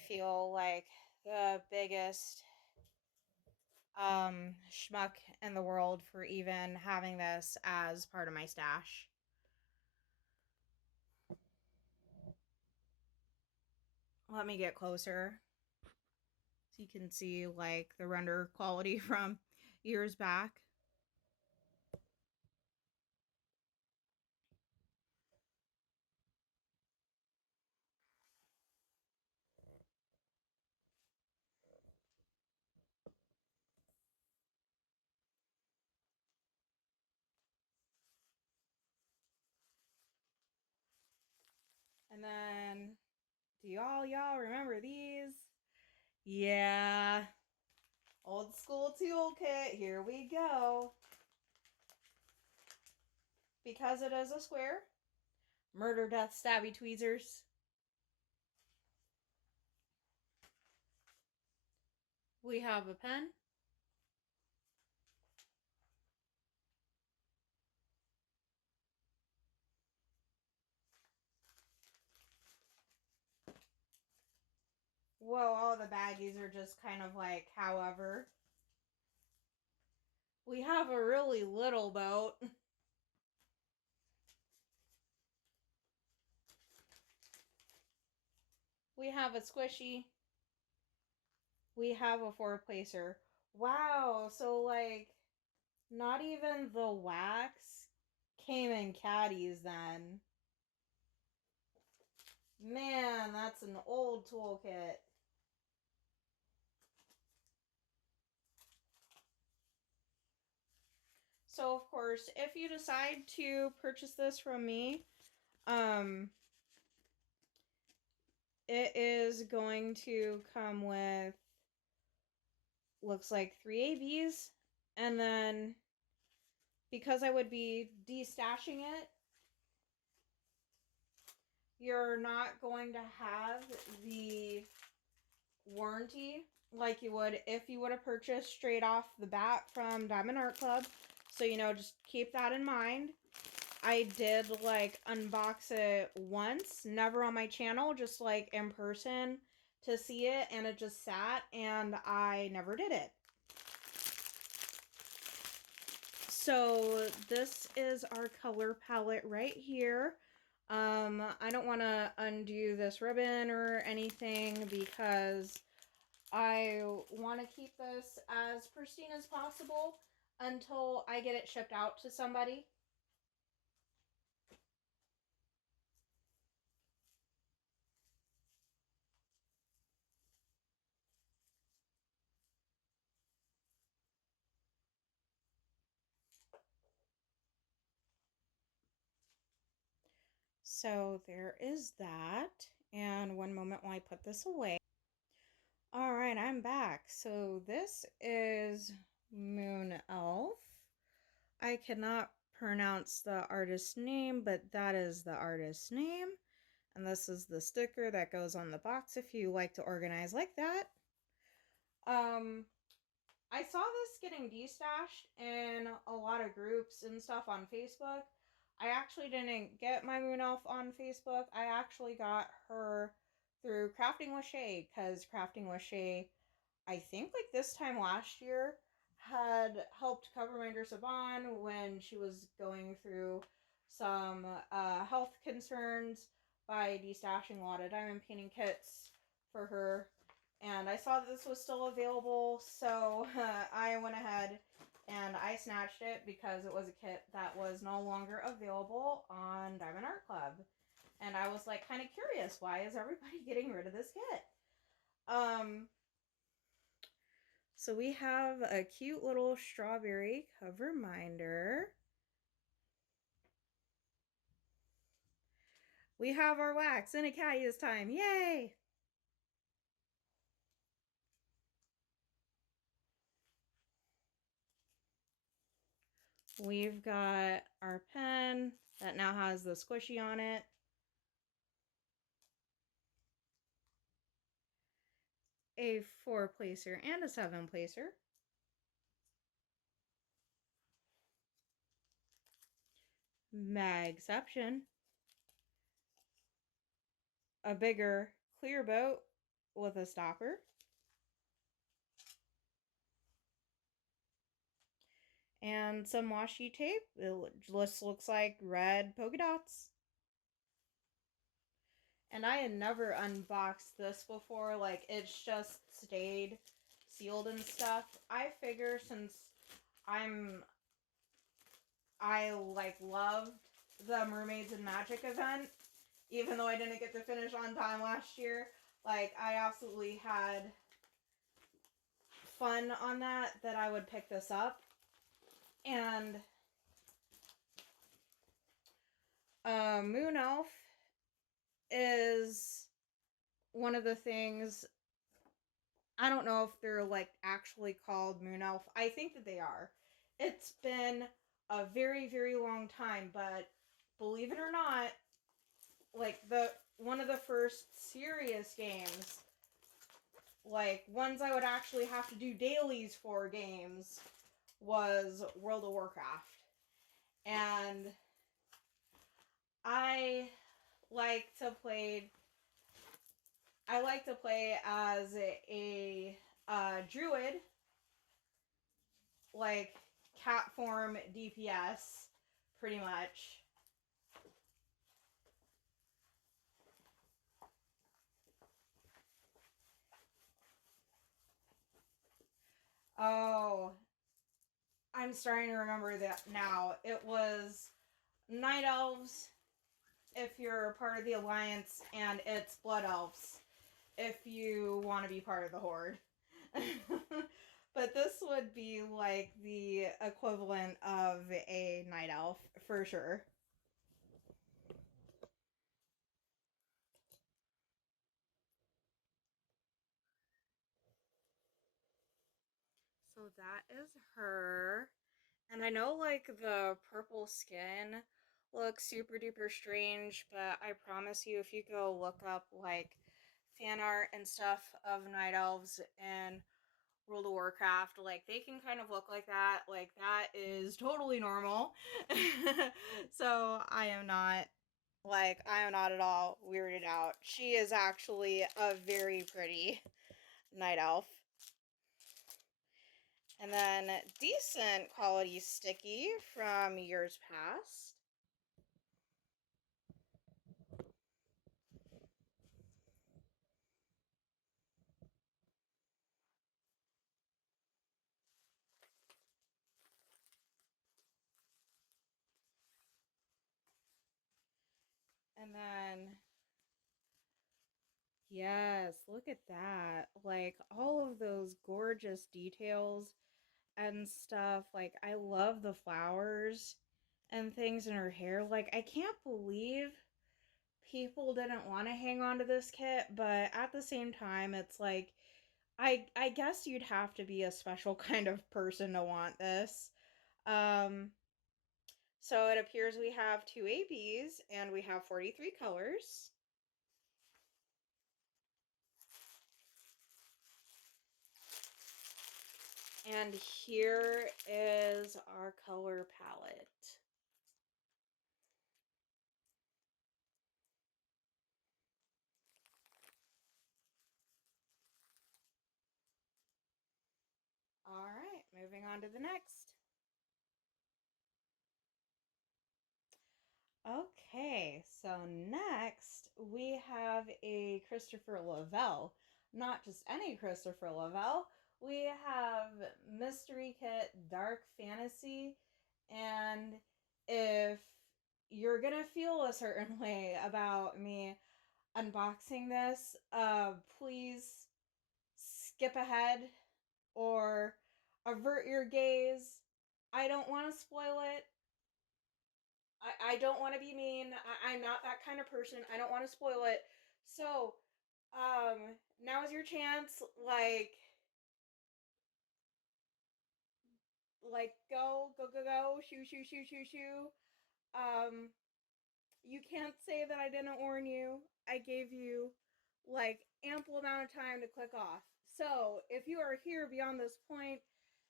feel like the biggest schmuck in the world for even having this as part of my stash. Let me get closer so you can see like the render quality from years back. And then, do y'all remember these? Yeah. Old school toolkit. Here we go. Because it is a square. Murder, death, stabby tweezers. We have a pen. Whoa, all the baggies are just kind of like, however. We have a really little boat. We have a squishy. We have a four-placer. Wow, so like, not even the wax came in caddies then. Man, that's an old toolkit. So of course, if you decide to purchase this from me, it is going to come with, looks like 3 ABs, and then because I would be destashing it, you're not going to have the warranty like you would if you would have purchased straight off the bat from Diamond Art Club. So, you know, just keep that in mind. I did like unbox it once, never on my channel, just like in person to see it, and it just sat and I never did it. So this is our color palette right here. I don't want to undo this ribbon or anything because I want to keep this as pristine as possible until I get it shipped out to somebody. So there is that. And one moment while I put this away. All right, I'm back. So this is Moon Elf. I cannot pronounce the artist's name, but that is the artist's name. And this is the sticker that goes on the box if you like to organize like that. I saw this getting destashed in a lot of groups and stuff on Facebook. I actually didn't get my Moon Elf on Facebook. I actually got her through Crafting with Shay, because Crafting with Shay, I think like this time last year, had helped cover Minder Saban when she was going through some health concerns by destashing a lot of diamond painting kits for her. And I saw that this was still available, so I went ahead and I snatched it because it was a kit that was no longer available on Diamond Art Club. And I was like kind of curious, why is everybody getting rid of this kit? So we have a cute little strawberry cover minder. We have our wax and a caddy this time. Yay! We've got our pen that now has the squishy on it. a 4-placer and a 7-placer. Magception. A bigger clear boat with a stopper. And some washi tape. It just looks like red polka dots. And I had never unboxed this before. Like, it's just stayed sealed and stuff. I figure since I like loved the Mermaids and Magic event, even though I didn't get to finish on time last year, like, I absolutely had fun on that I would pick this up. And Moon Elf is one of the things, I don't know if they're like actually called Moon Elf. I think that they are. It's been a very, very long time, but believe it or not, like one of the first serious games, like ones I would actually have to do dailies for games, was World of Warcraft. And I like to play as a druid, like cat form DPS, pretty much. Oh, I'm starting to remember that now. It was Night Elves if you're part of the Alliance, and it's Blood Elves if you want to be part of the Horde. But this would be like the equivalent of a Night Elf, for sure. So that is her. And I know, like, the purple skin looks super duper strange, but I promise you, if you go look up, like, fan art and stuff of Night Elves and World of Warcraft, like, they can kind of look like that. Like, that is totally normal. So I am not at all weirded out. She is actually a very pretty Night Elf. And then decent quality sticky from years past. And then, yes, look at that. Like, all of those gorgeous details and stuff. Like, I love the flowers and things in her hair. Like, I can't believe people didn't want to hang on to this kit, but at the same time, it's like, I guess you'd have to be a special kind of person to want this. Um, so it appears we have 2 ABs and we have 43 colors. And here is our color palette. All right, moving on to the next. Okay, so next we have a Christopher Lavelle. Not just any Christopher Lavelle. We have Mystery Kit Dark Fantasy. And if you're gonna feel a certain way about me unboxing this, please skip ahead or avert your gaze. I don't want to spoil it. I don't want to be mean. I'm not that kind of person. I don't want to spoil it. So, now is your chance. Go, shoo, shoo, shoo, shoo, shoo. Um, you can't say that I didn't warn you. I gave you, like, ample amount of time to click off. So, if you are here beyond this point,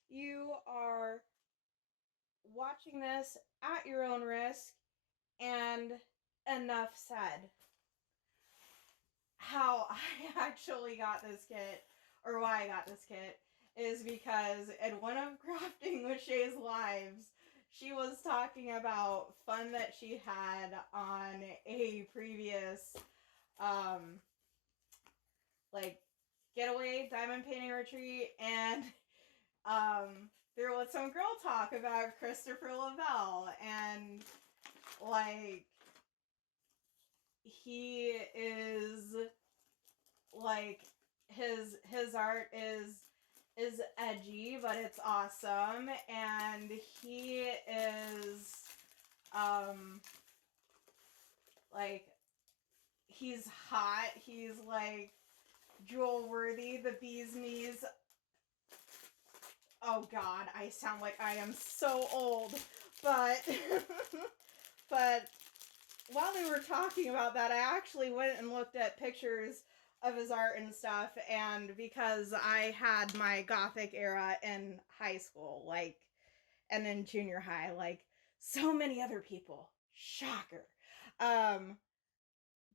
you are watching this at your own risk, and enough said. How I actually got this kit, or why I got this kit, is because in one of Crafting with Shay's lives, she was talking about fun that she had on a previous, like, getaway diamond painting retreat, and there was some girl talk about Christopher Lavelle, and like, he is like, his art is edgy, but it's awesome, and he is like, he's hot, he's like jewel worthy, the bee's knees. Oh god, I sound like I am so old, but but while they were talking about that, I actually went and looked at pictures of his art and stuff, and because I had my Gothic era in high school, like, and in junior high, like so many other people. Shocker.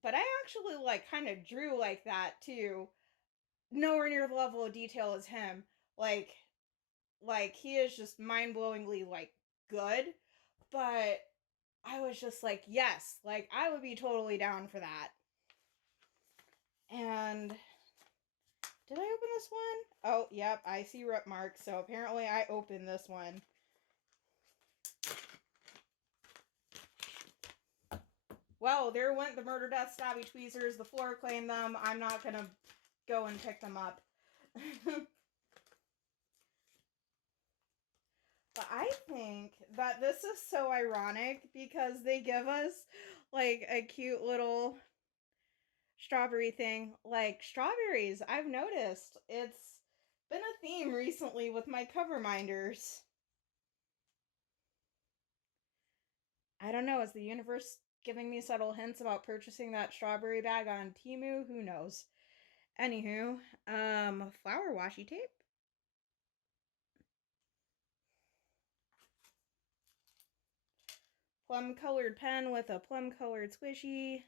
But I actually, like, kind of drew like that too. Nowhere near the level of detail as him. Like he is just mind-blowingly, like, good, but I was just like, yes, like, I would be totally down for that. And did I open this one? Oh, yep, I see rip marks, so apparently I opened this one. Well, there went the Murder, Death, Stabby Tweezers. The floor claimed them. I'm not gonna go and pick them up. But I think that this is so ironic because they give us, like, a cute little strawberry thing. Like, strawberries, I've noticed. It's been a theme recently with my cover minders. I don't know, is the universe giving me subtle hints about purchasing that strawberry bag on Temu? Who knows? Anywho, flower washi tape. Plum colored pen with a plum colored squishy.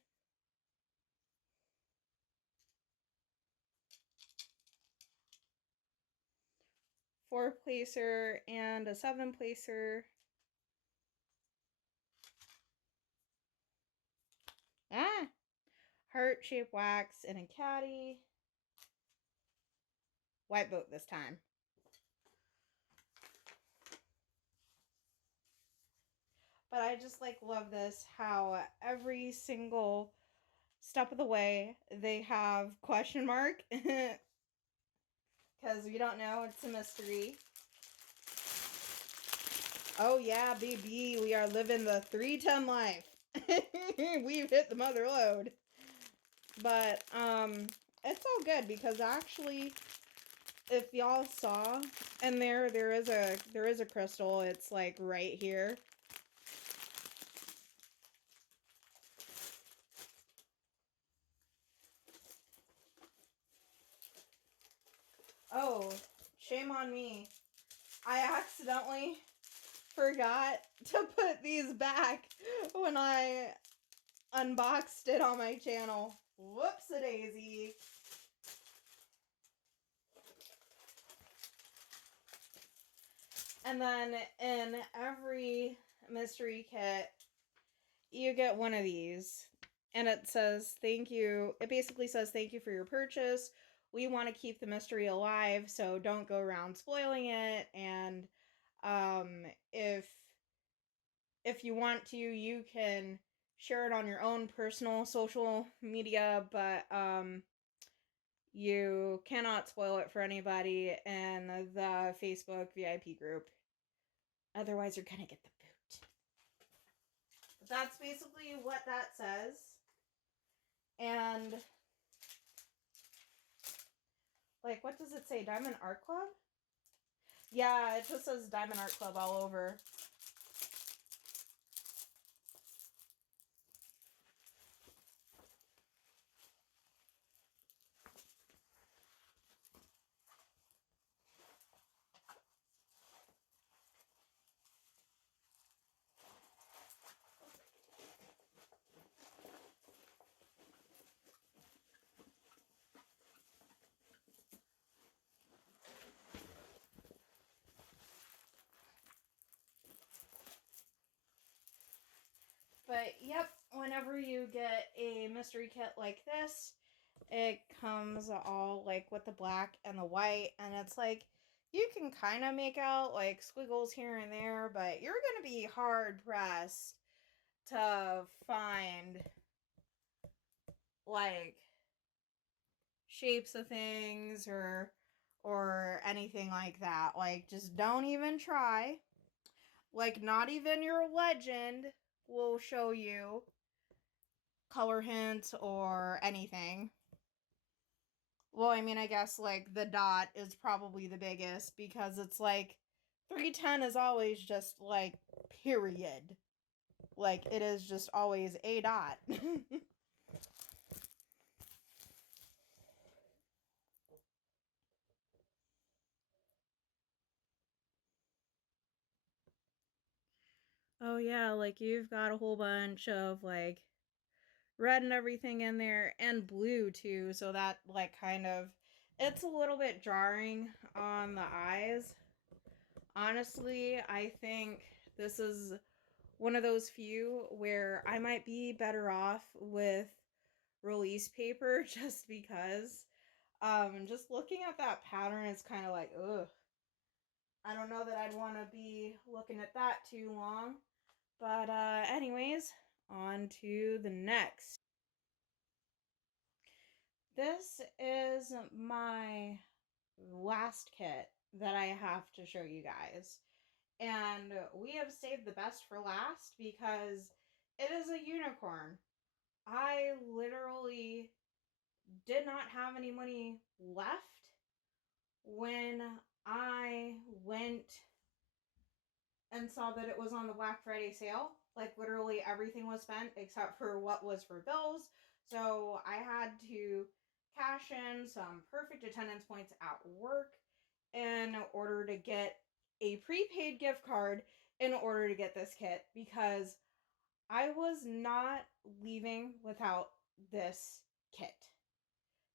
Four placer and a 7 placer. Heart-shaped wax and a caddy. White boat this time. But I just, like, love this, how every single step of the way they have question mark. Because we don't know, it's a mystery. Oh yeah, baby, we are living the 310 life. We've hit the mother lode. But, it's all good because actually, if y'all saw, and there is a crystal, it's like right here. Oh, shame on me. I accidentally forgot to put these back when I unboxed it on my channel. Whoops-a-daisy. And then in every mystery kit, you get one of these. And it says, thank you. It basically says, thank you for your purchase. We want to keep the mystery alive, so don't go around spoiling it. And if you want to, you can share it on your own personal social media, but you cannot spoil it for anybody in the Facebook VIP group. Otherwise, you're gonna get the boot. But that's basically what that says. And, like, what does it say? Diamond Art Club? Yeah, it just says Diamond Art Club all over. But yep, whenever you get a mystery kit like this, it comes all like with the black and the white, and it's like you can kind of make out like squiggles here and there, but you're going to be hard pressed to find like shapes of things or anything like that. Like, just don't even try. Like, not even your legend will show you color hints or anything. Well, I mean, I guess, like, the dot is probably the biggest, because it's like 310 is always just, like, period. Like, it is just always a dot. Oh, yeah, like, you've got a whole bunch of, like, red and everything in there, and blue too, so that like kind of, it's a little bit jarring on the eyes. Honestly, I think this is one of those few where I might be better off with release paper, just because just looking at that pattern is kind of like, ugh, I don't know that I'd want to be looking at that too long. But anyways, on to the next. This is my last kit that I have to show you guys. And we have saved the best for last because it is a unicorn. I literally did not have any money left when I went and saw that it was on the Black Friday sale. Like, literally everything was spent except for what was for bills. So I had to cash in some perfect attendance points at work in order to get a prepaid gift card in order to get this kit, because I was not leaving without this kit.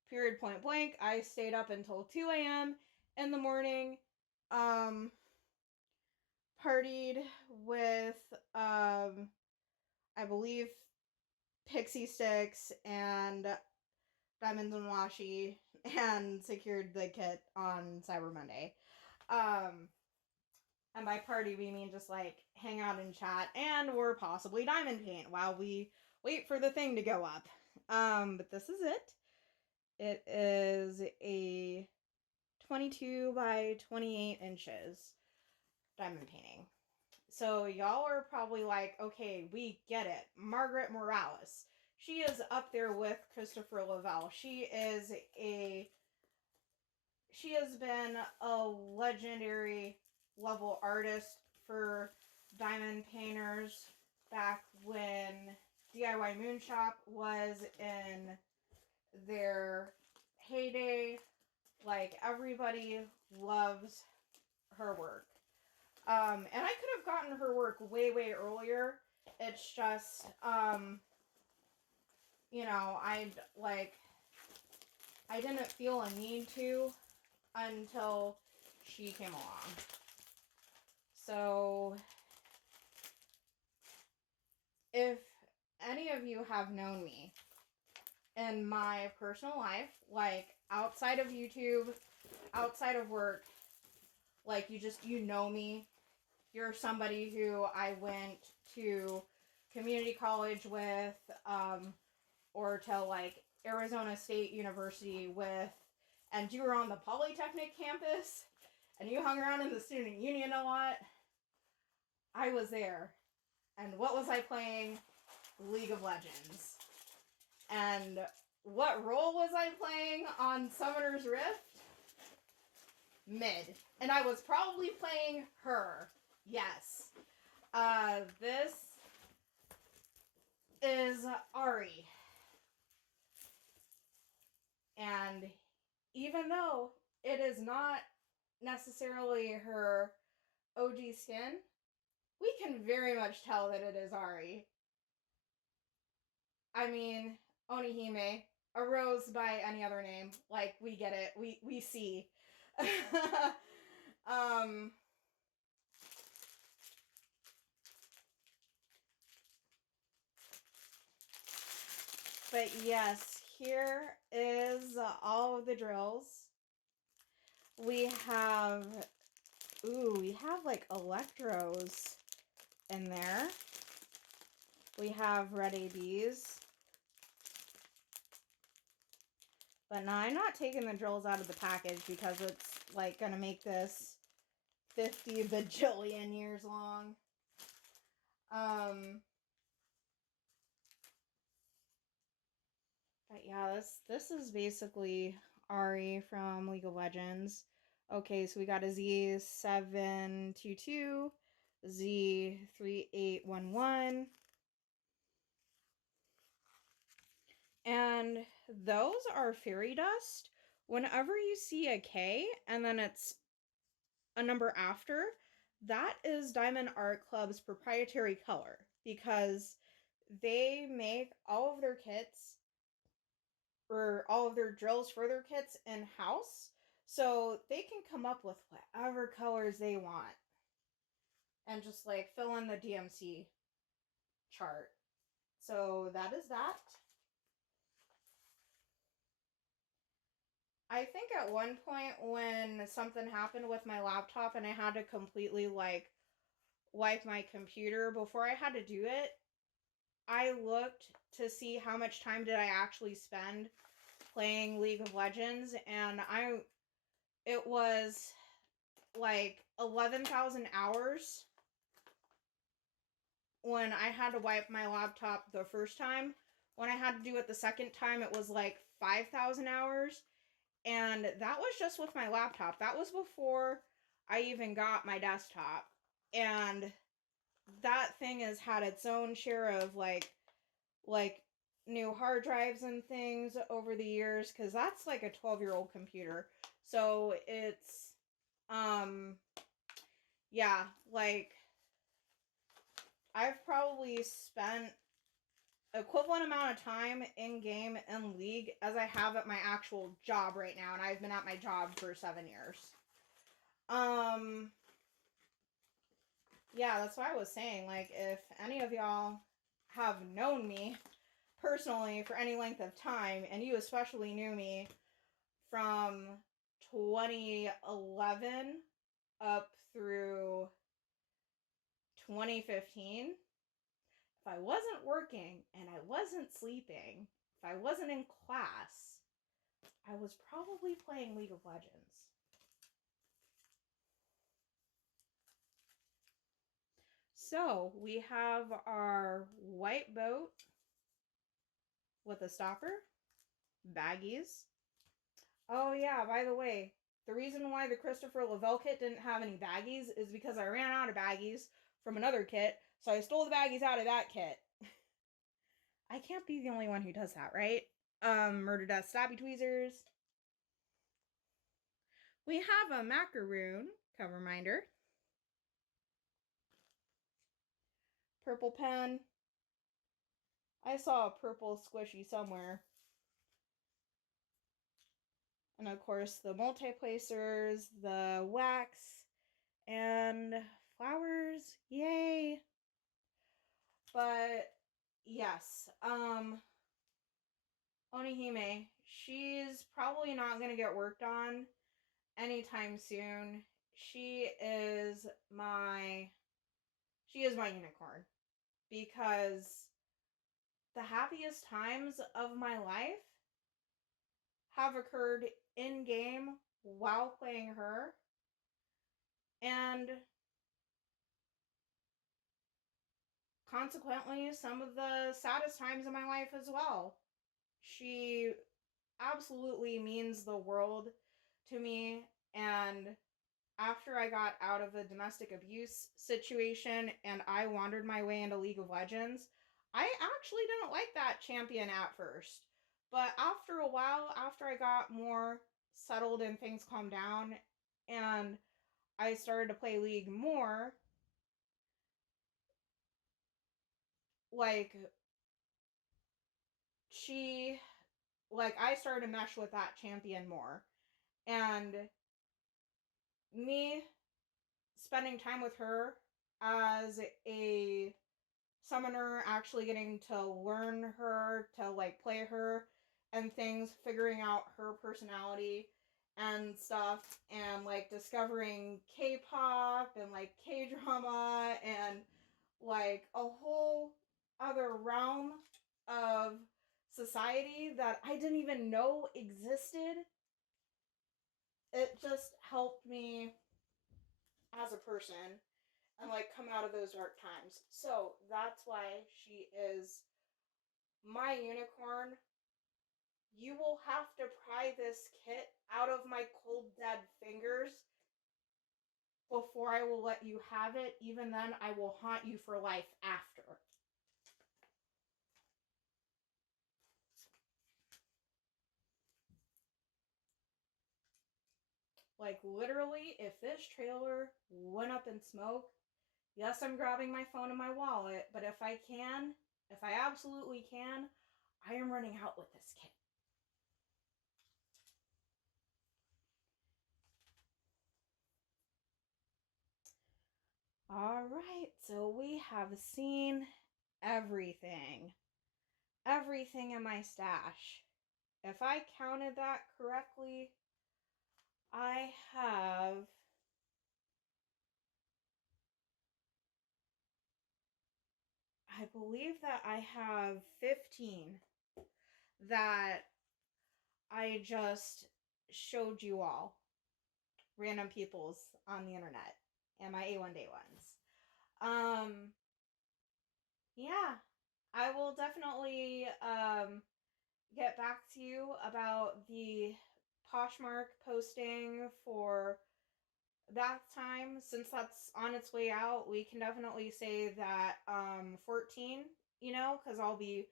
Period, point blank. I stayed up until 2 a.m. in the morning. Partied with I believe pixie sticks and diamonds and washi, and secured the kit on Cyber Monday. And by party we mean just like hang out and chat and or possibly diamond paint while we wait for the thing to go up. But this is it. It is a 22 by 28 inches diamond painting. So y'all are probably like, okay, we get it. Margaret Morales. She is up there with Christopher Lavelle. She has been a legendary level artist for diamond painters back when DIY Moonshop was in their heyday. Like, everybody loves her work. And I could have gotten her work way, way earlier. It's just, you know, I didn't feel a need to until she came along. So, if any of you have known me in my personal life, like outside of YouTube, outside of work, like you know me, you're somebody who I went to community college with, or to like Arizona State University with, and you were on the Polytechnic campus, and you hung around in the student union a lot. I was there. And what was I playing? League of Legends. And what role was I playing on Summoner's Rift? Mid. And I was probably playing her. Yes. This is Ari. And even though it is not necessarily her OG skin, we can very much tell that it is Ari. I mean, Onihime, a rose by any other name. Like, we get it. We see. But yes, here is all of the drills. We have, we have like Electros in there. We have red ABs. But now I'm not taking the drills out of the package because it's like gonna make this 50 bajillion years long. But yeah, this is basically Ari from League of Legends. Okay, so we got a Z722, Z3811. And those are fairy dust. Whenever you see a K and then it's a number after, that is Diamond Art Club's proprietary color because they make all of their kits or all of their drills for their kits in-house, so they can come up with whatever colors they want and just like fill in the DMC chart. So that is that. I think at one point when something happened with my laptop and I had to completely like wipe my computer, before I had to do it, I looked to see how much time did I actually spend playing League of Legends, and it was like 11,000 hours when I had to wipe my laptop the first time. When I had to do it the second time, it was like 5,000 hours. And that was just with my laptop. That was before I even got my desktop. And that thing has had its own share of like new hard drives and things over the years, because that's like a 12-year-old computer. So it's yeah, like I've probably spent equivalent amount of time in game and League as I have at my actual job right now, and I've been at my job for 7 years. Yeah, that's what I was saying. Like, if any of y'all have known me personally for any length of time, and you especially knew me from 2011 up through 2015, if I wasn't working and I wasn't sleeping, if I wasn't in class, I was probably playing League of Legends. So we have our white boat with a stopper, baggies. Oh yeah, by the way, the reason why the Christopher Lavelle kit didn't have any baggies is because I ran out of baggies from another kit, so I stole the baggies out of that kit. I can't be the only one who does that, right? Murder, Death, Stabby Tweezers. We have a macaroon cover minder. Purple pen. I saw a purple squishy somewhere. And of course the multi-placers, the wax, and flowers. Yay! But yes, Onihime, she's probably not going to get worked on anytime soon. She is my unicorn, because the happiest times of my life have occurred in game while playing her, and consequently some of the saddest times of my life as well. She absolutely means the world to me, and after I got out of a domestic abuse situation and I wandered my way into League of Legends, I actually didn't like that champion at first. But after a while, after I got more settled and things calmed down and I started to play League more, like, I started to mesh with that champion more. And me spending time with her as a summoner, actually getting to learn her, to like play her and things, figuring out her personality and stuff, and like discovering K-pop and like K-drama and like a whole other realm of society that I didn't even know existed. It just helped me as a person and like come out of those dark times. So that's why she is my unicorn. You will have to pry this kit out of my cold dead fingers before I will let you have it. Even then, I will haunt you for life after. Like, literally, if this trailer went up in smoke, yes, I'm grabbing my phone and my wallet, but if I can, if I absolutely can, I am running out with this kit. Alright, so we have seen everything. Everything in my stash. If I counted that correctly, I have... I believe that I have 15 that I just showed you all. Random peoples on the internet. And my A1 day ones. Yeah. I will definitely get back to you about the Poshmark posting for bath time. Since that's on its way out, we can definitely say that 14, you know, because I'll be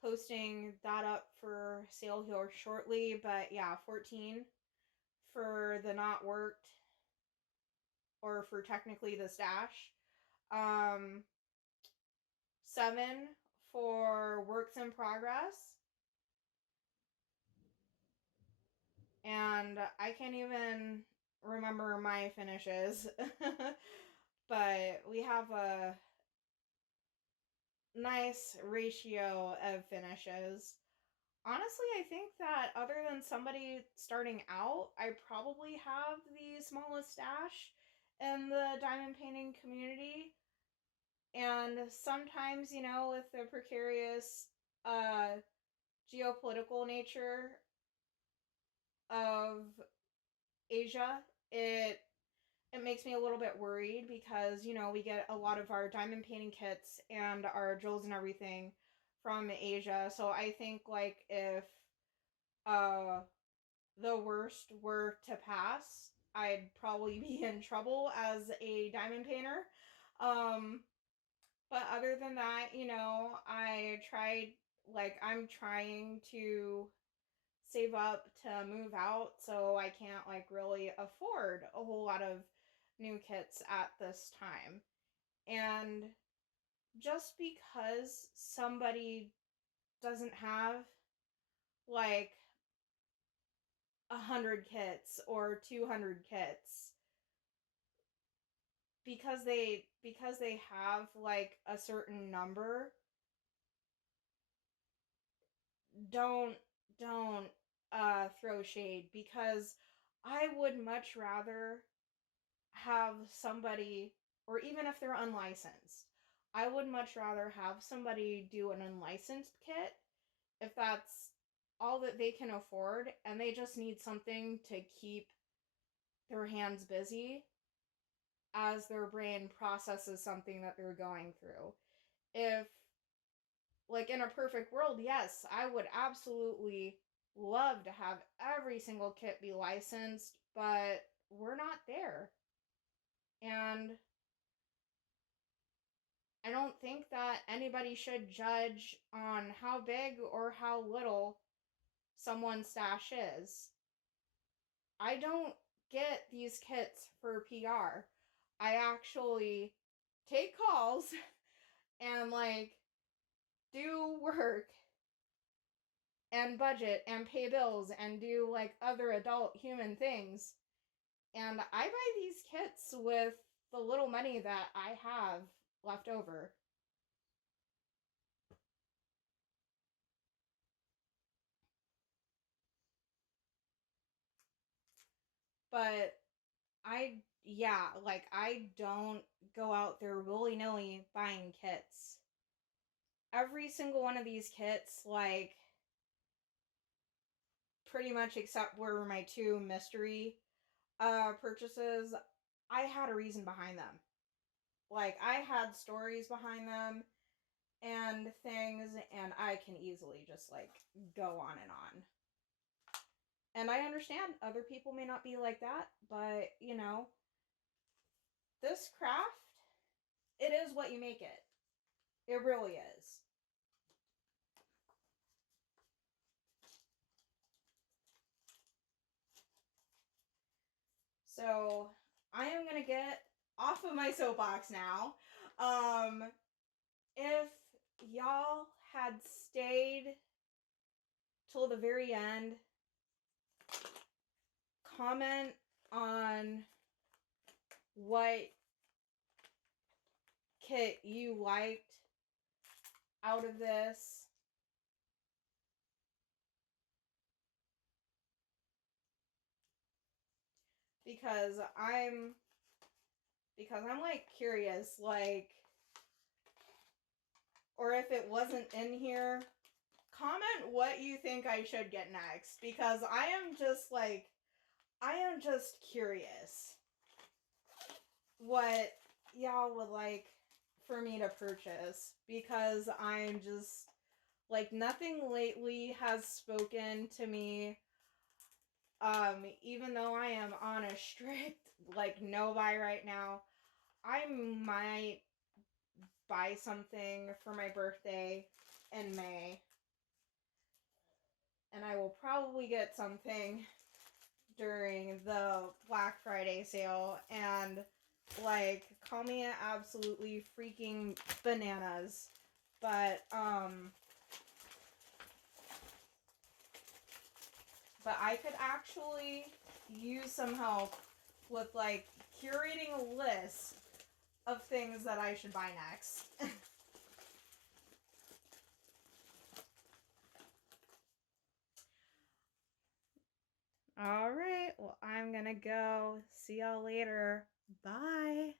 posting that up for sale here shortly. But yeah, 14 for the not worked, or for technically the stash. 7 for works in progress. And I can't even remember my finishes. But we have a nice ratio of finishes. Honestly, I think that other than somebody starting out, I probably have the smallest stash in the diamond painting community. And sometimes, you know, with the precarious geopolitical nature of Asia, it makes me a little bit worried because, you know, we get a lot of our diamond painting kits and our jewels and everything from Asia. So I think, like, if the worst were to pass, I'd probably be in trouble as a diamond painter. But other than that, you know, I'm trying to save up to move out, so I can't, like, really afford a whole lot of new kits at this time. And just because somebody doesn't have, like, 100 kits or 200 kits, because they have, like, a certain number, don't throw shade, because I would much rather have somebody, or even if they're unlicensed, I would much rather have somebody do an unlicensed kit if that's all that they can afford and they just need something to keep their hands busy as their brain processes something that they're going through. If, like, in a perfect world, yes, I would absolutely love to have every single kit be licensed, but we're not there. And I don't think that anybody should judge on how big or how little someone's stash is. I don't get these kits for PR. I actually take calls and, like, do work and budget and pay bills and do, like, other adult human things. And I buy these kits with the little money that I have left over. But I don't go out there willy-nilly buying kits. Every single one of these kits, like, pretty much except were my 2 mystery purchases, I had a reason behind them. Like, I had stories behind them and things, and I can easily just, like, go on and on. And I understand other people may not be like that, but, you know, this craft, it is what you make it. It really is. So, I am going to get off of my soapbox now. If y'all had stayed till the very end, comment on what kit you liked out of this. Because I'm like curious, like, or if it wasn't in here, comment what you think I should get next, because I am just curious what y'all would like for me to purchase, because I'm just, like, nothing lately has spoken to me, even though I am on a strict, like, no buy right now. I might buy something for my birthday in May, and I will probably get something during the Black Friday sale, and, like, call me absolutely freaking bananas, but I could actually use some help with, like, curating a list of things that I should buy next. All right, well, I'm gonna go. See y'all later. Bye.